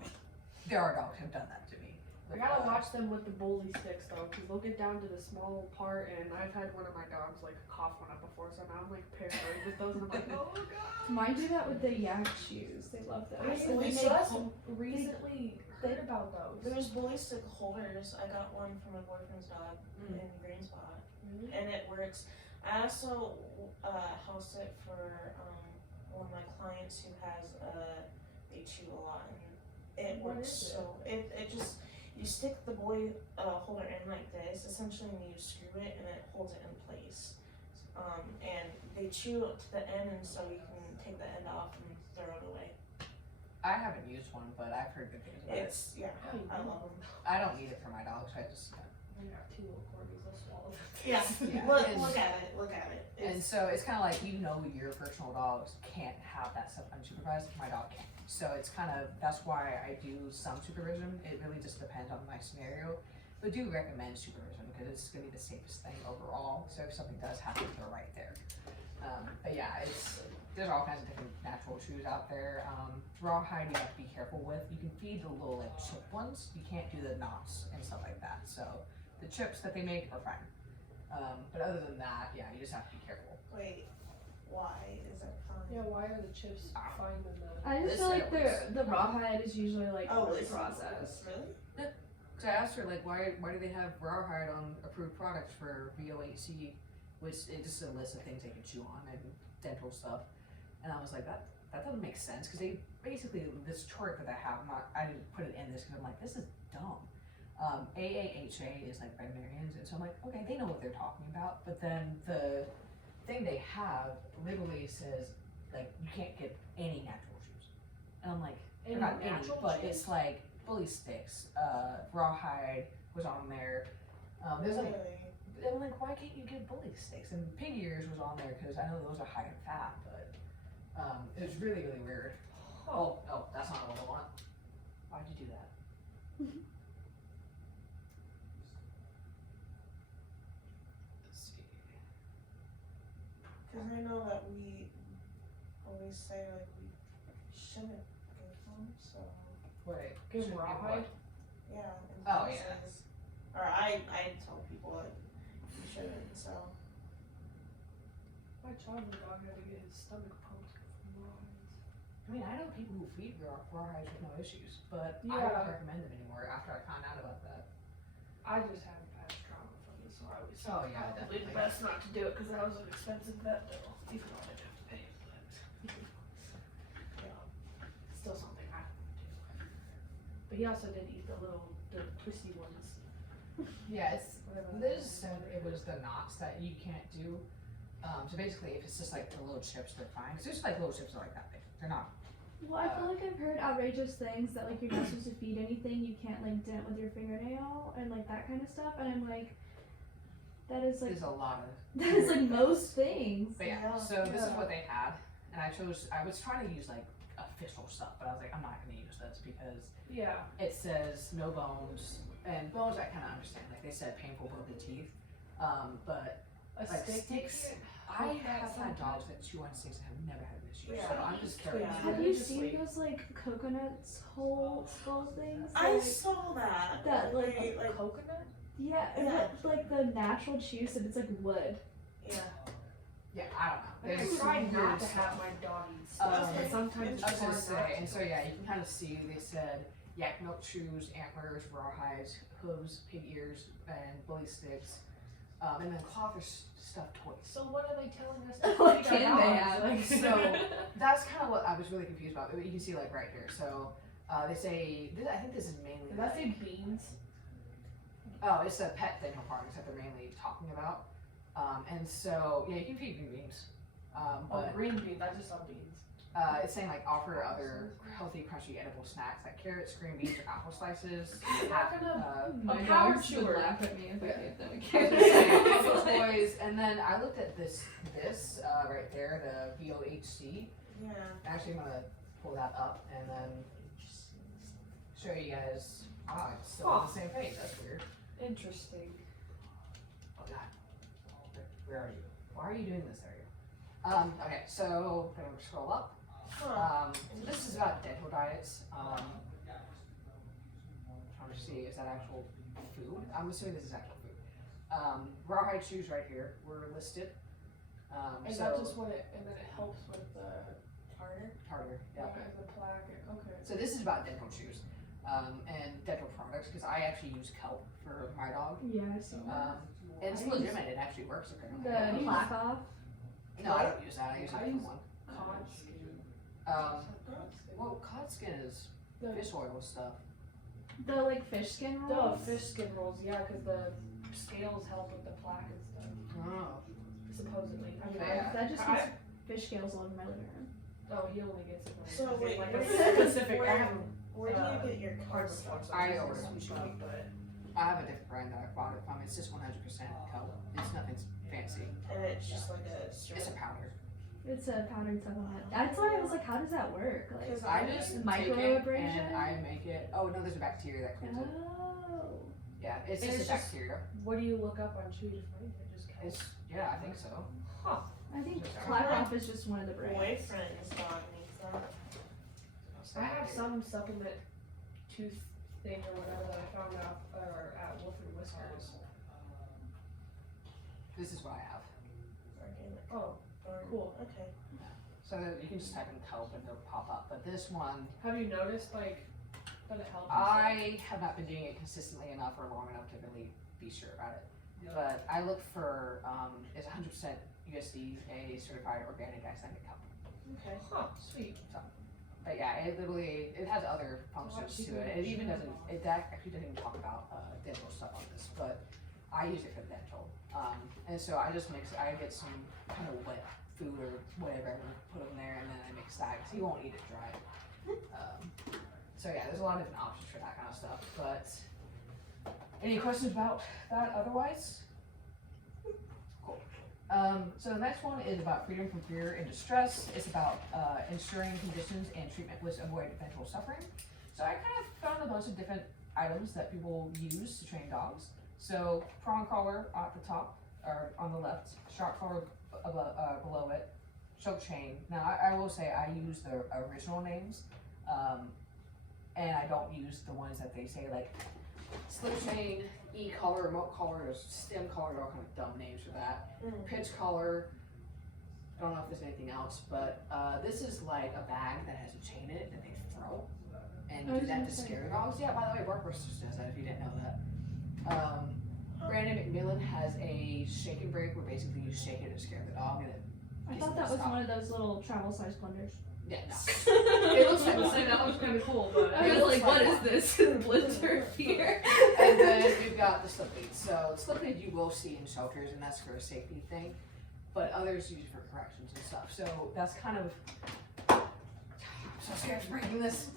There are dogs who have done that to me. I gotta watch them with the bully sticks though, because they'll get down to the small part, and I've had one of my dogs like cough one up before, so now I'm like paranoid with those, and I'm like, oh god. Mine do that with the yak shoes. They love those. I We made saw recently think about those. There's bully stick holders. I got one from my boyfriend's dog in Green Spot, Really? and it works. I also house it for one of my clients who has they chew a lot, and it What works is it? so. It just you stick the bully holder in like this, essentially, and you screw it, and it holds it in place. And they chew to the end, and so you can take the end off and throw it away. I haven't used one, but I've heard good things about it. It's I love them. I don't need it for my dogs, I just, I got two little corgis, they'll swallow them. Yeah, Yeah, look, and- look at it, look at it. and so it's kind of like, you know, your personal dogs can't have that stuff unsupervised, my dog can't. So it's kind of, that's why I do some supervision, it really just depends on my scenario. But do recommend supervision, because it's gonna be the safest thing overall, so if something does happen, they're right there. But yeah, there's all kinds of different natural chews out there. Rawhide you have to be careful with. You can feed the little like chip ones. You can't do the knots and stuff like that. So the chips that they make are fine. But other than that, yeah, you just have to be careful. Wait, why is it fine? Yeah, why are the chips fine when the I just This feel like side the rawhide is usually like really it's processed. Really? So I asked her like, why do they have rawhide on approved products for VOAC, which it just a list of things they can chew on and dental stuff. And I was like, that doesn't make sense, because they basically, this chart that I have, I didn't put it in this because I'm like, this is dumb. AAHA is like veterinarians, and so I'm like, okay, they know what they're talking about, but then the thing they have literally says, like, you can't get any natural chews. And I'm like, Any not any, natural but chews? it's like bully sticks, rawhide was on there. There's like, Really? I'm like, why can't you get bully sticks? And pig ears was on there because I know those are high in fat, but it was really, really weird. Oh, that's not what I want. Why'd you do that? Let's see. Because I know that we always say like we shouldn't give them, so Wait, Give should we rawhide? yeah. In Oh, yeah. places. Or I tell people that you shouldn't, so. My childhood dog had to get his stomach pumped from rawhides. I mean, I know people who feed rawhides with no issues, but I Yeah. don't recommend them anymore after I found out about that. I just have past trauma from it, so I always Oh, yeah, probably definitely. best not to do it because that was an expensive vet bill, even though I didn't have to pay for that. Yeah, still something I don't do. But he also did eat the twisty ones. Yeah, it's Whatever. Liz said it was the knots that you can't do. So basically, if it's just like the little chips, they're fine. Cause there's like little chips that are like that big. They're not. Well, I feel like I've heard outrageous things that like you're not supposed to feed anything you can't like dent with your fingernail and like that kind of stuff, and I'm like, that is like There's a lot of. that is like most things. But yeah, Yeah. so this is Yeah. what they had, and I was trying to use like official stuff, but I was like, I'm not gonna use this because Yeah. it says no bones, and bones I kind of understand. Like they said, painful broken teeth. But A like stick. sticks, I have had dogs that chew on sticks and have never had an issue. Yeah. So I'm just curious. Yeah. Have Let you me just seen wait. those like coconuts whole skull things? I Like, saw that. That, like, they, like Coconut? yeah, and Yeah. like the natural chew stuff, it's like wood. yeah. Yeah, I don't know. I There's try weird not to stuff. have my dog eat stuff, Um, but sometimes I it's was gonna hard say, not and to. so yeah, you can kind of see they said yak milk chews, antlers, rawhides, hooves, pig ears, and bully sticks. And then cloth or stuffed toys. So what are they telling us? What to can feed our they dogs? have? Like, So that's kind of what I was really confused about. You can see like right here. So they say, I think this is mainly. Does that say beans? Oh, it's a pet dental products that they're mainly talking about. And so, yeah, you can feed green beans. Oh, But green beans. I just saw beans. it's saying like offer other healthy, crunchy, edible snacks like carrots, green beans, or apple slices. My A power dogs would chewer. laugh at me if I gave them a I was carrot. gonna say, apple toys, and then I looked at this right there, the VOHC. Yeah. Actually, I'm gonna pull that up and then show you guys. Ah, it's still on the same page. That's weird. Interesting. Oh God, where are you? Why are you doing this? There you go. Okay, so gonna scroll up. Huh. So this is about dental diets. Trying to see, is that actual food? I'm assuming this is actual food. Rawhide shoes right here were listed. Is So that just what it, and then it helps with the Harder. harder, yeah. okay, the plaque? Okay. So this is about dental shoes and dental products because I actually use kelp for my dog. Yeah, I see that. And it's legitimate. It actually works apparently. The plaque off. No, I don't use that. I use a I different use- one. Cod skin. Um, well, cod skin is The, fish oil stuff. The like fish skin the rolls. fish skin rolls, yeah, because the scales help with the plaque and stuff. Oh. Supposedly. I mean, Yeah. That just I- gets fish scales all over my living room. oh, he only gets it. So when wait, like where a do you- specific. I where- have Where do you get your hard cards with from? I order them. stuff, but I have a different brand that I bought it from. It's just 100% kelp. It's nothing fancy. And it's just like a It's a syrup. powder. It's a powdered supplement. That's why I was like, how does that work? Like, 'Cause I just take it Microabrasion? and I make it. Oh no, there's a bacteria that cleans it. oh. Yeah, it's And just it's a just- bacteria. what do you look up on Chewy to find it? Just kelp? It's yeah, I think so. I think Sorry. plaque off is just one of the brands. Boyfriend's dog needs that. I have some supplement tooth thing or whatever that I found out at Wolf and Whiskers. This is what I have. Organic. Oh, Or- cool. Okay. So you can just type in kelp and it'll pop up. But this one, Have you noticed like that it helps? I have not been doing it consistently enough or long enough to really be sure about it. But I look for it's 100% USDA certified organic icelandic kelp. Okay. Huh, sweet. But yeah, it has other functions to it. It even doesn't, actually doesn't even talk about dental stuff on this, but I use it for dental. And so I just I get some kind of wet food or whatever, and put them there, and then I mix that, because you won't eat it dry. So yeah, there's a lot of different options for that kind of stuff, but any questions about that otherwise? Cool. So the next one is about freedom from fear and distress. It's about ensuring conditions and treatment which avoid dental suffering. So I kind of found a bunch of different items that people use to train dogs. So prong collar at the top, or on the left, sharp collar below it, choke chain. Now I will say I use the original names, and I don't use the ones that they say like slip chain, e-collar, remote collar, or stem collar, all kind of dumb names for that. Mm. Pitch collar, I don't know if there's anything else, but this is like a bag that has a chain in it that they throw and I was do that gonna to say. scare dogs. Yeah, by the way, Barkbursters does that if you didn't know that. Brandon McMillan has a shake and break where basically you shake it to scare the dog and it I gets thought them that to was stop. one of those little travel size blenders. Yeah, no. It looks like I one. say that was kind of cool, but I It was looks like, like what one. is this? Blender here. And then we've got the slip lead. So slip lead you will see in shelters, and that's for a safety thing. But others use it for corrections and stuff. So that's kind of. I'm so scared of breaking this.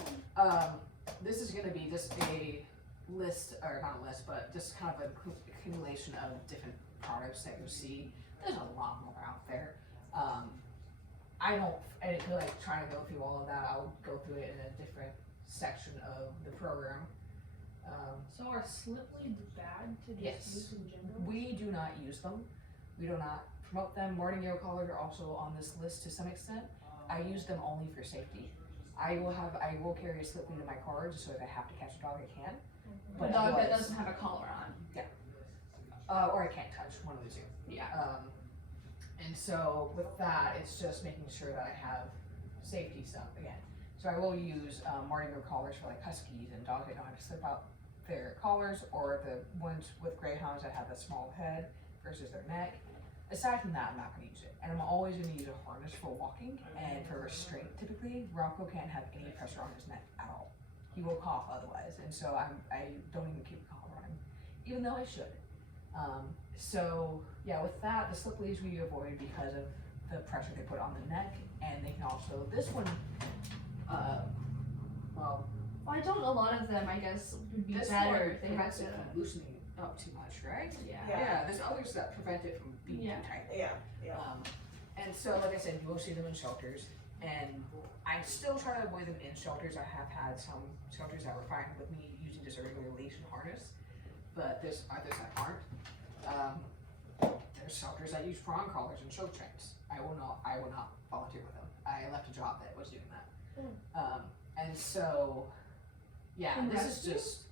This is going to be just a list, or not a list, but just kind of an accumulation of different products that you see. There's a lot more out there. I didn't feel like trying to go through all of that. I'll go through it in a different section of the program. So are slip leads bad to just Yes. use in general? We do not use them. We do not promote them. Martingale collars are also on this list to some extent. I use them only for safety. I will carry a slip lead in my car just so if I have to catch a dog, I can. A But dog that otherwise- doesn't have a collar on. or I can't touch, one of the two. Yeah. And so with that, it's just making sure that I have safety stuff again. So I will use Martingale collars for like huskies and dogs that don't have to slip out their collars, or the ones with greyhounds that have a small head versus their neck. Aside from that, I'm not gonna use it. And I'm always gonna use a harness for walking and for restraint. Typically, Rocco can't have any pressure on his neck at all. He will cough otherwise, and so I don't even keep a collar on him, even though I should. So yeah, with that, the slip leads we avoid because of the pressure they put on the neck, and they can also, this one, well, I don't. A lot of them, I guess, would be this better one if they had prevents to. it from loosening up too much, right? Yeah. Yeah. There's others that prevent it from being Yeah. too tight. Yeah. And so, like I said, you will see them in shelters, and I still try to avoid them in shelters. I have had some shelters that were fine with me using just a regular leash and harness, but there's others that aren't. There's shelters that use prong collars and choke chains. I will not volunteer with them. I left a job that was doing that. And so, yeah, In this rescue? is just,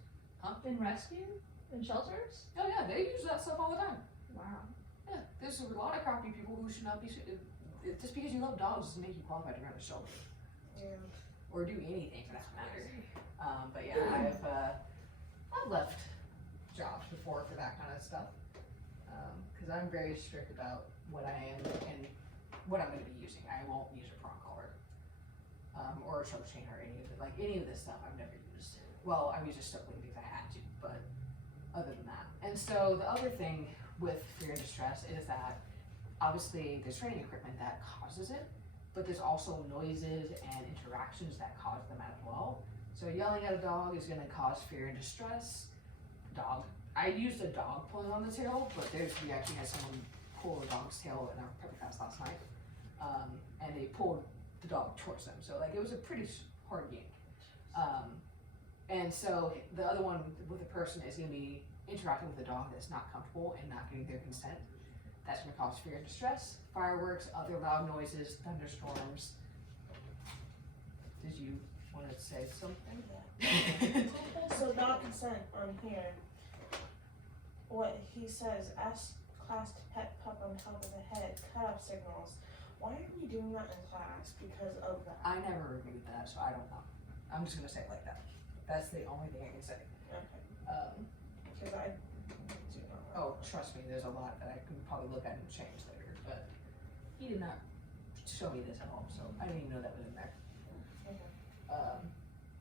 In rescue? In shelters? oh yeah, they use that stuff all the time. Wow. Yeah, there's a lot of crappy people who should not be, just because you love dogs doesn't make you qualified to run a shelter. Yeah. Or do anything for that matter. But yeah, I've left jobs before for that kind of stuff. Cause I'm very strict about what I am and what I'm gonna be using. I won't use a prong collar. Or a choke chain or any of it, like any of this stuff I've never used. Well, I used a stuff because I had to, but other than that. And so the other thing with fear and distress is that obviously there's training equipment that causes it, but there's also noises and interactions that cause them as well. So yelling at a dog is gonna cause fear and distress. I used a dog pulling on the tail, but we actually had someone pull a dog's tail in our puppy fest last night. And they pulled the dog towards them. So like it was a pretty hard yank. And so the other one with a person is gonna be interacting with a dog that's not comfortable and not getting their consent. That's gonna cause fear and distress. Fireworks, other loud noises, thunderstorms. Did you wanna say something? So dog consent on here, what he says, ask class to pet pup on top of the head, cutoff signals. Why are we doing that in class? Because of that. I never reviewed that, so I don't know. I'm just gonna say it like that. That's the only thing I can say. Okay. Oh, Because I do not know. trust me, there's a lot that I can probably look at and change later, but he did not show me this at all, so I didn't even know that was in there. Okay.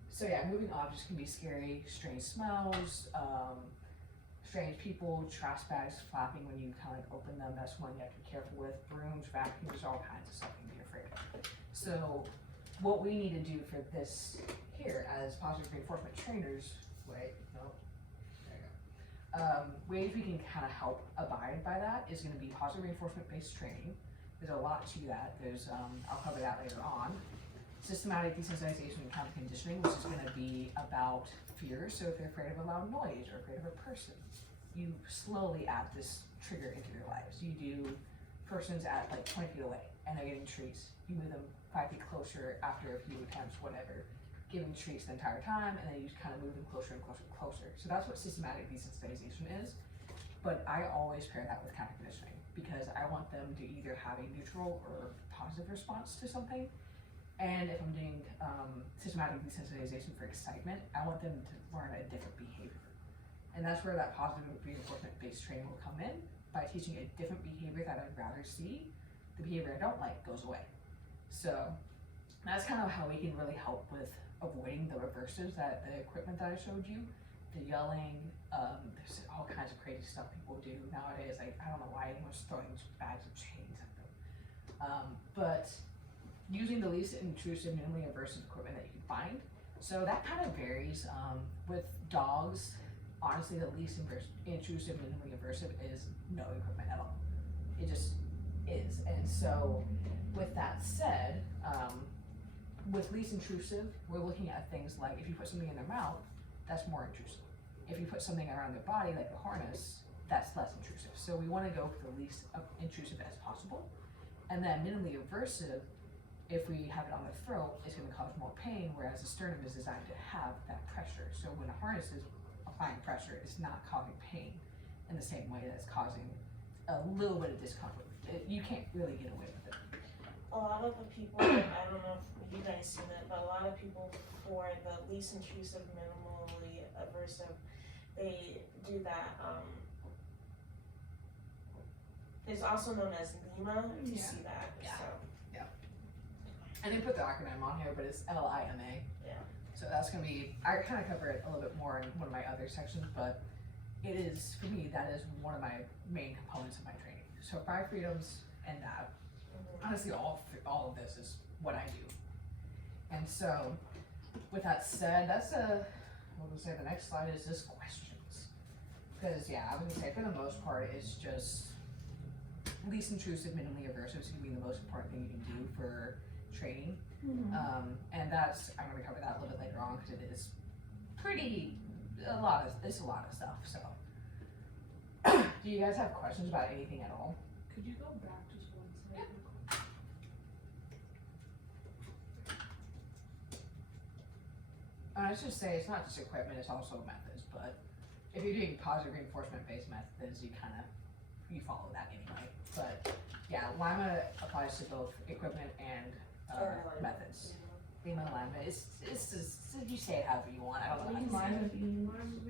So yeah, moving objects can be scary, strange smells, strange people, trash bags flapping when you kind of like open them, that's one you have to be careful with. Brooms, vacuums, all kinds of stuff you can be afraid of. So what we need to do for this here as positive reinforcement trainers, ways we can kind of help abide by that is gonna be positive reinforcement based training. There's a lot to that. There's, I'll cover that later on. Systematic desensitization and counter conditioning, which is gonna be about fear. So if they're afraid of a loud noise or afraid of a person, you slowly add this trigger into their lives. You do persons at like 20 feet away and they're getting treats. You move them 5 feet closer after a few attempts, whatever, giving treats the entire time, and then you just kind of move them closer and closer and closer. So that's what systematic desensitization is. But I always pair that with counter conditioning because I want them to either have a neutral or positive response to something. And if I'm doing systematic desensitization for excitement, I want them to learn a different behavior. And that's where that positive reinforcement based training will come in by teaching a different behavior that I'd rather see. The behavior I don't like goes away. So that's kind of how we can really help with avoiding the reverses that the equipment that I showed you, the yelling, there's all kinds of crazy stuff people do nowadays. Like, I don't know why anyone's throwing bags of chains at them. But using the least intrusive, minimally aversive equipment that you can find. So that kind of varies. With dogs, honestly, the least intrusive, minimally aversive is no equipment at all. It just is. And so with that said, with least intrusive, we're looking at things like if you put something in their mouth, that's more intrusive. If you put something around their body, like a harness, that's less intrusive. So we want to go for the least intrusive as possible. And then minimally aversive, if we have it on the throat, it's going to cause more pain, whereas the sternum is designed to have that pressure. So when a harness is applying pressure, it's not causing pain in the same way that it's causing a little bit of discomfort. You can't really get away with it. A lot of the people, I don't know if you guys seen it, but a lot of people for the least intrusive, minimally aversive, they do that is also known as Lima, if you Yeah. see that, Yeah. so. I didn't put the acronym on here, but it's LIMA. Yeah. So that's gonna be, I kind of cover it a little bit more in one of my other sections, but it is, for me, that is one of my main components of my training. So 5 freedoms and that, honestly, all of this is what I do. And so, with that said, that's what was I say, the next slide is just questions. Because yeah, I was gonna say, for the most part, it's just least intrusive, minimally aversive is gonna be the most important thing you can do for training. And that's, I'm gonna cover that a little bit later on, because it is it's a lot of stuff, so. Do you guys have questions about anything at all? Could you go back just one second? I should say, it's not just equipment, it's also methods, but if you're doing positive reinforcement-based methods, you follow that anyway. But yeah, Lima applies to both equipment and methods. Lima, Lima, it's you say it however you want, I don't know how to say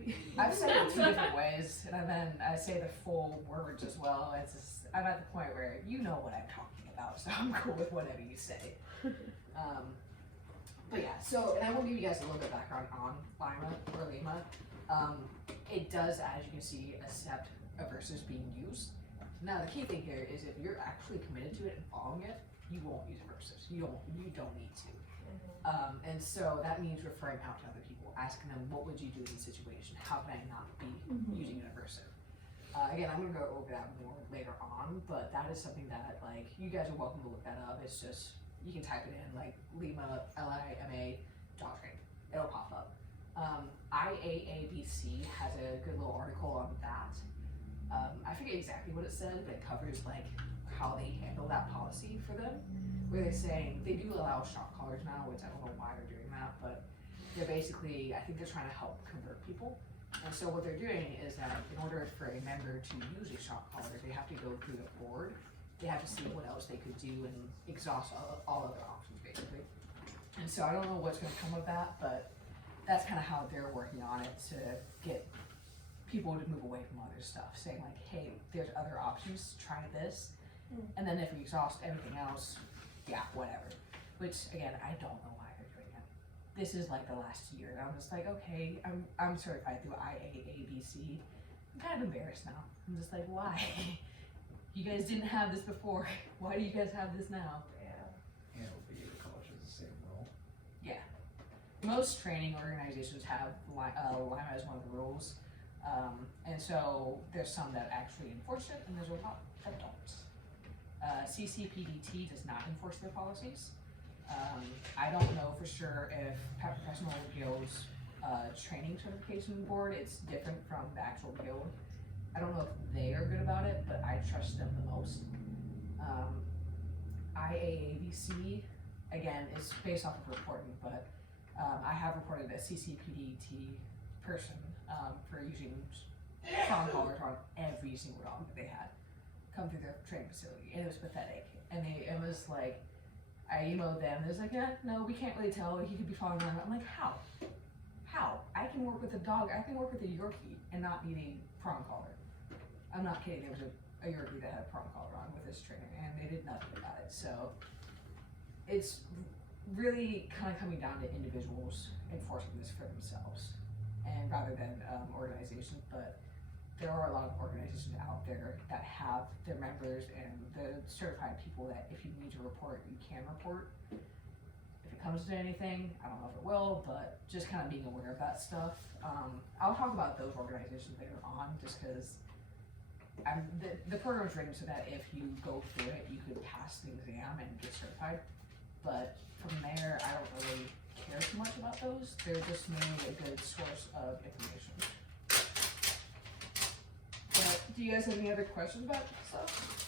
it. I've said it 2 different ways, and then I say the full words as well. It's just, I'm at the point where you know what I'm talking about, so I'm cool with whatever you say. But yeah, so, and I will give you guys a little bit of background on Lima. It does, as you can see, accept aversives being used. Now, the key thing here is if you're actually committed to it and following it, you won't use aversives. You don't need to. And so that means referring out to other people, asking them, what would you do in this situation? How can I not be using an aversive? Again, I'm gonna go over that more later on, but that is something that, like, you guys are welcome to look that up. It's just, you can type it in, like, Lima, Lima, dog train. It'll pop up. IAABC has a good little article on that. I forget exactly what it said, but it covers, like, how they handle that policy for them, where they're saying they do allow shock collars now, which I don't know why they're doing that, but they're basically, I think they're trying to help convert people. And so what they're doing is that in order for a member to use a shock collar, they have to go through the board. They have to see what else they could do and exhaust all other options, basically. And so I don't know what's gonna come of that, but that's kind of how they're working on it, to get people to move away from other stuff, saying like, hey, there's other options, try this. And then if we exhaust everything else, yeah, whatever. Which, again, I don't know why they're doing it. This is like the last year, and I'm just like, okay, I'm certified through IAABC. I'm kind of embarrassed now. I'm just like, why? You guys didn't have this before. Why do you guys have this now? And VA colleges the same rule. Yeah. Most training organizations have Lima as one of the rules. And so there's some that actually enforce it, and there's a lot that don't. CCPDT does not enforce their policies. I don't know for sure if Pet Professional Guild's training certification board, it's different from the actual guild. I don't know if they are good about it, but I trust them the most. IAABC, again, is based off of reporting, but I have reported a CCPDT person for using strong collars on every single dog that they had come through their training facility, and it was pathetic. And it was like, I emailed them, and it was like, yeah, no, we can't really tell, he could be following around. I'm like, how? I can work with a dog, I can work with a Yorkie and not need a prong collar. I'm not kidding, there was a Yorkie that had a prong collar on with this trainer, and they did nothing about it. So it's really kind of coming down to individuals enforcing this for themselves, and rather than organizations. But there are a lot of organizations out there that have their members and the certified people that if you need to report, you can report. If it comes to anything, I don't know if it will, but just kind of being aware of that stuff. I'll talk about those organizations later on, just because the program is written so that if you go through it, you could pass the exam and get certified. But from there, I don't really care too much about those. They're just mainly a good source of information. But do you guys have any other questions about stuff?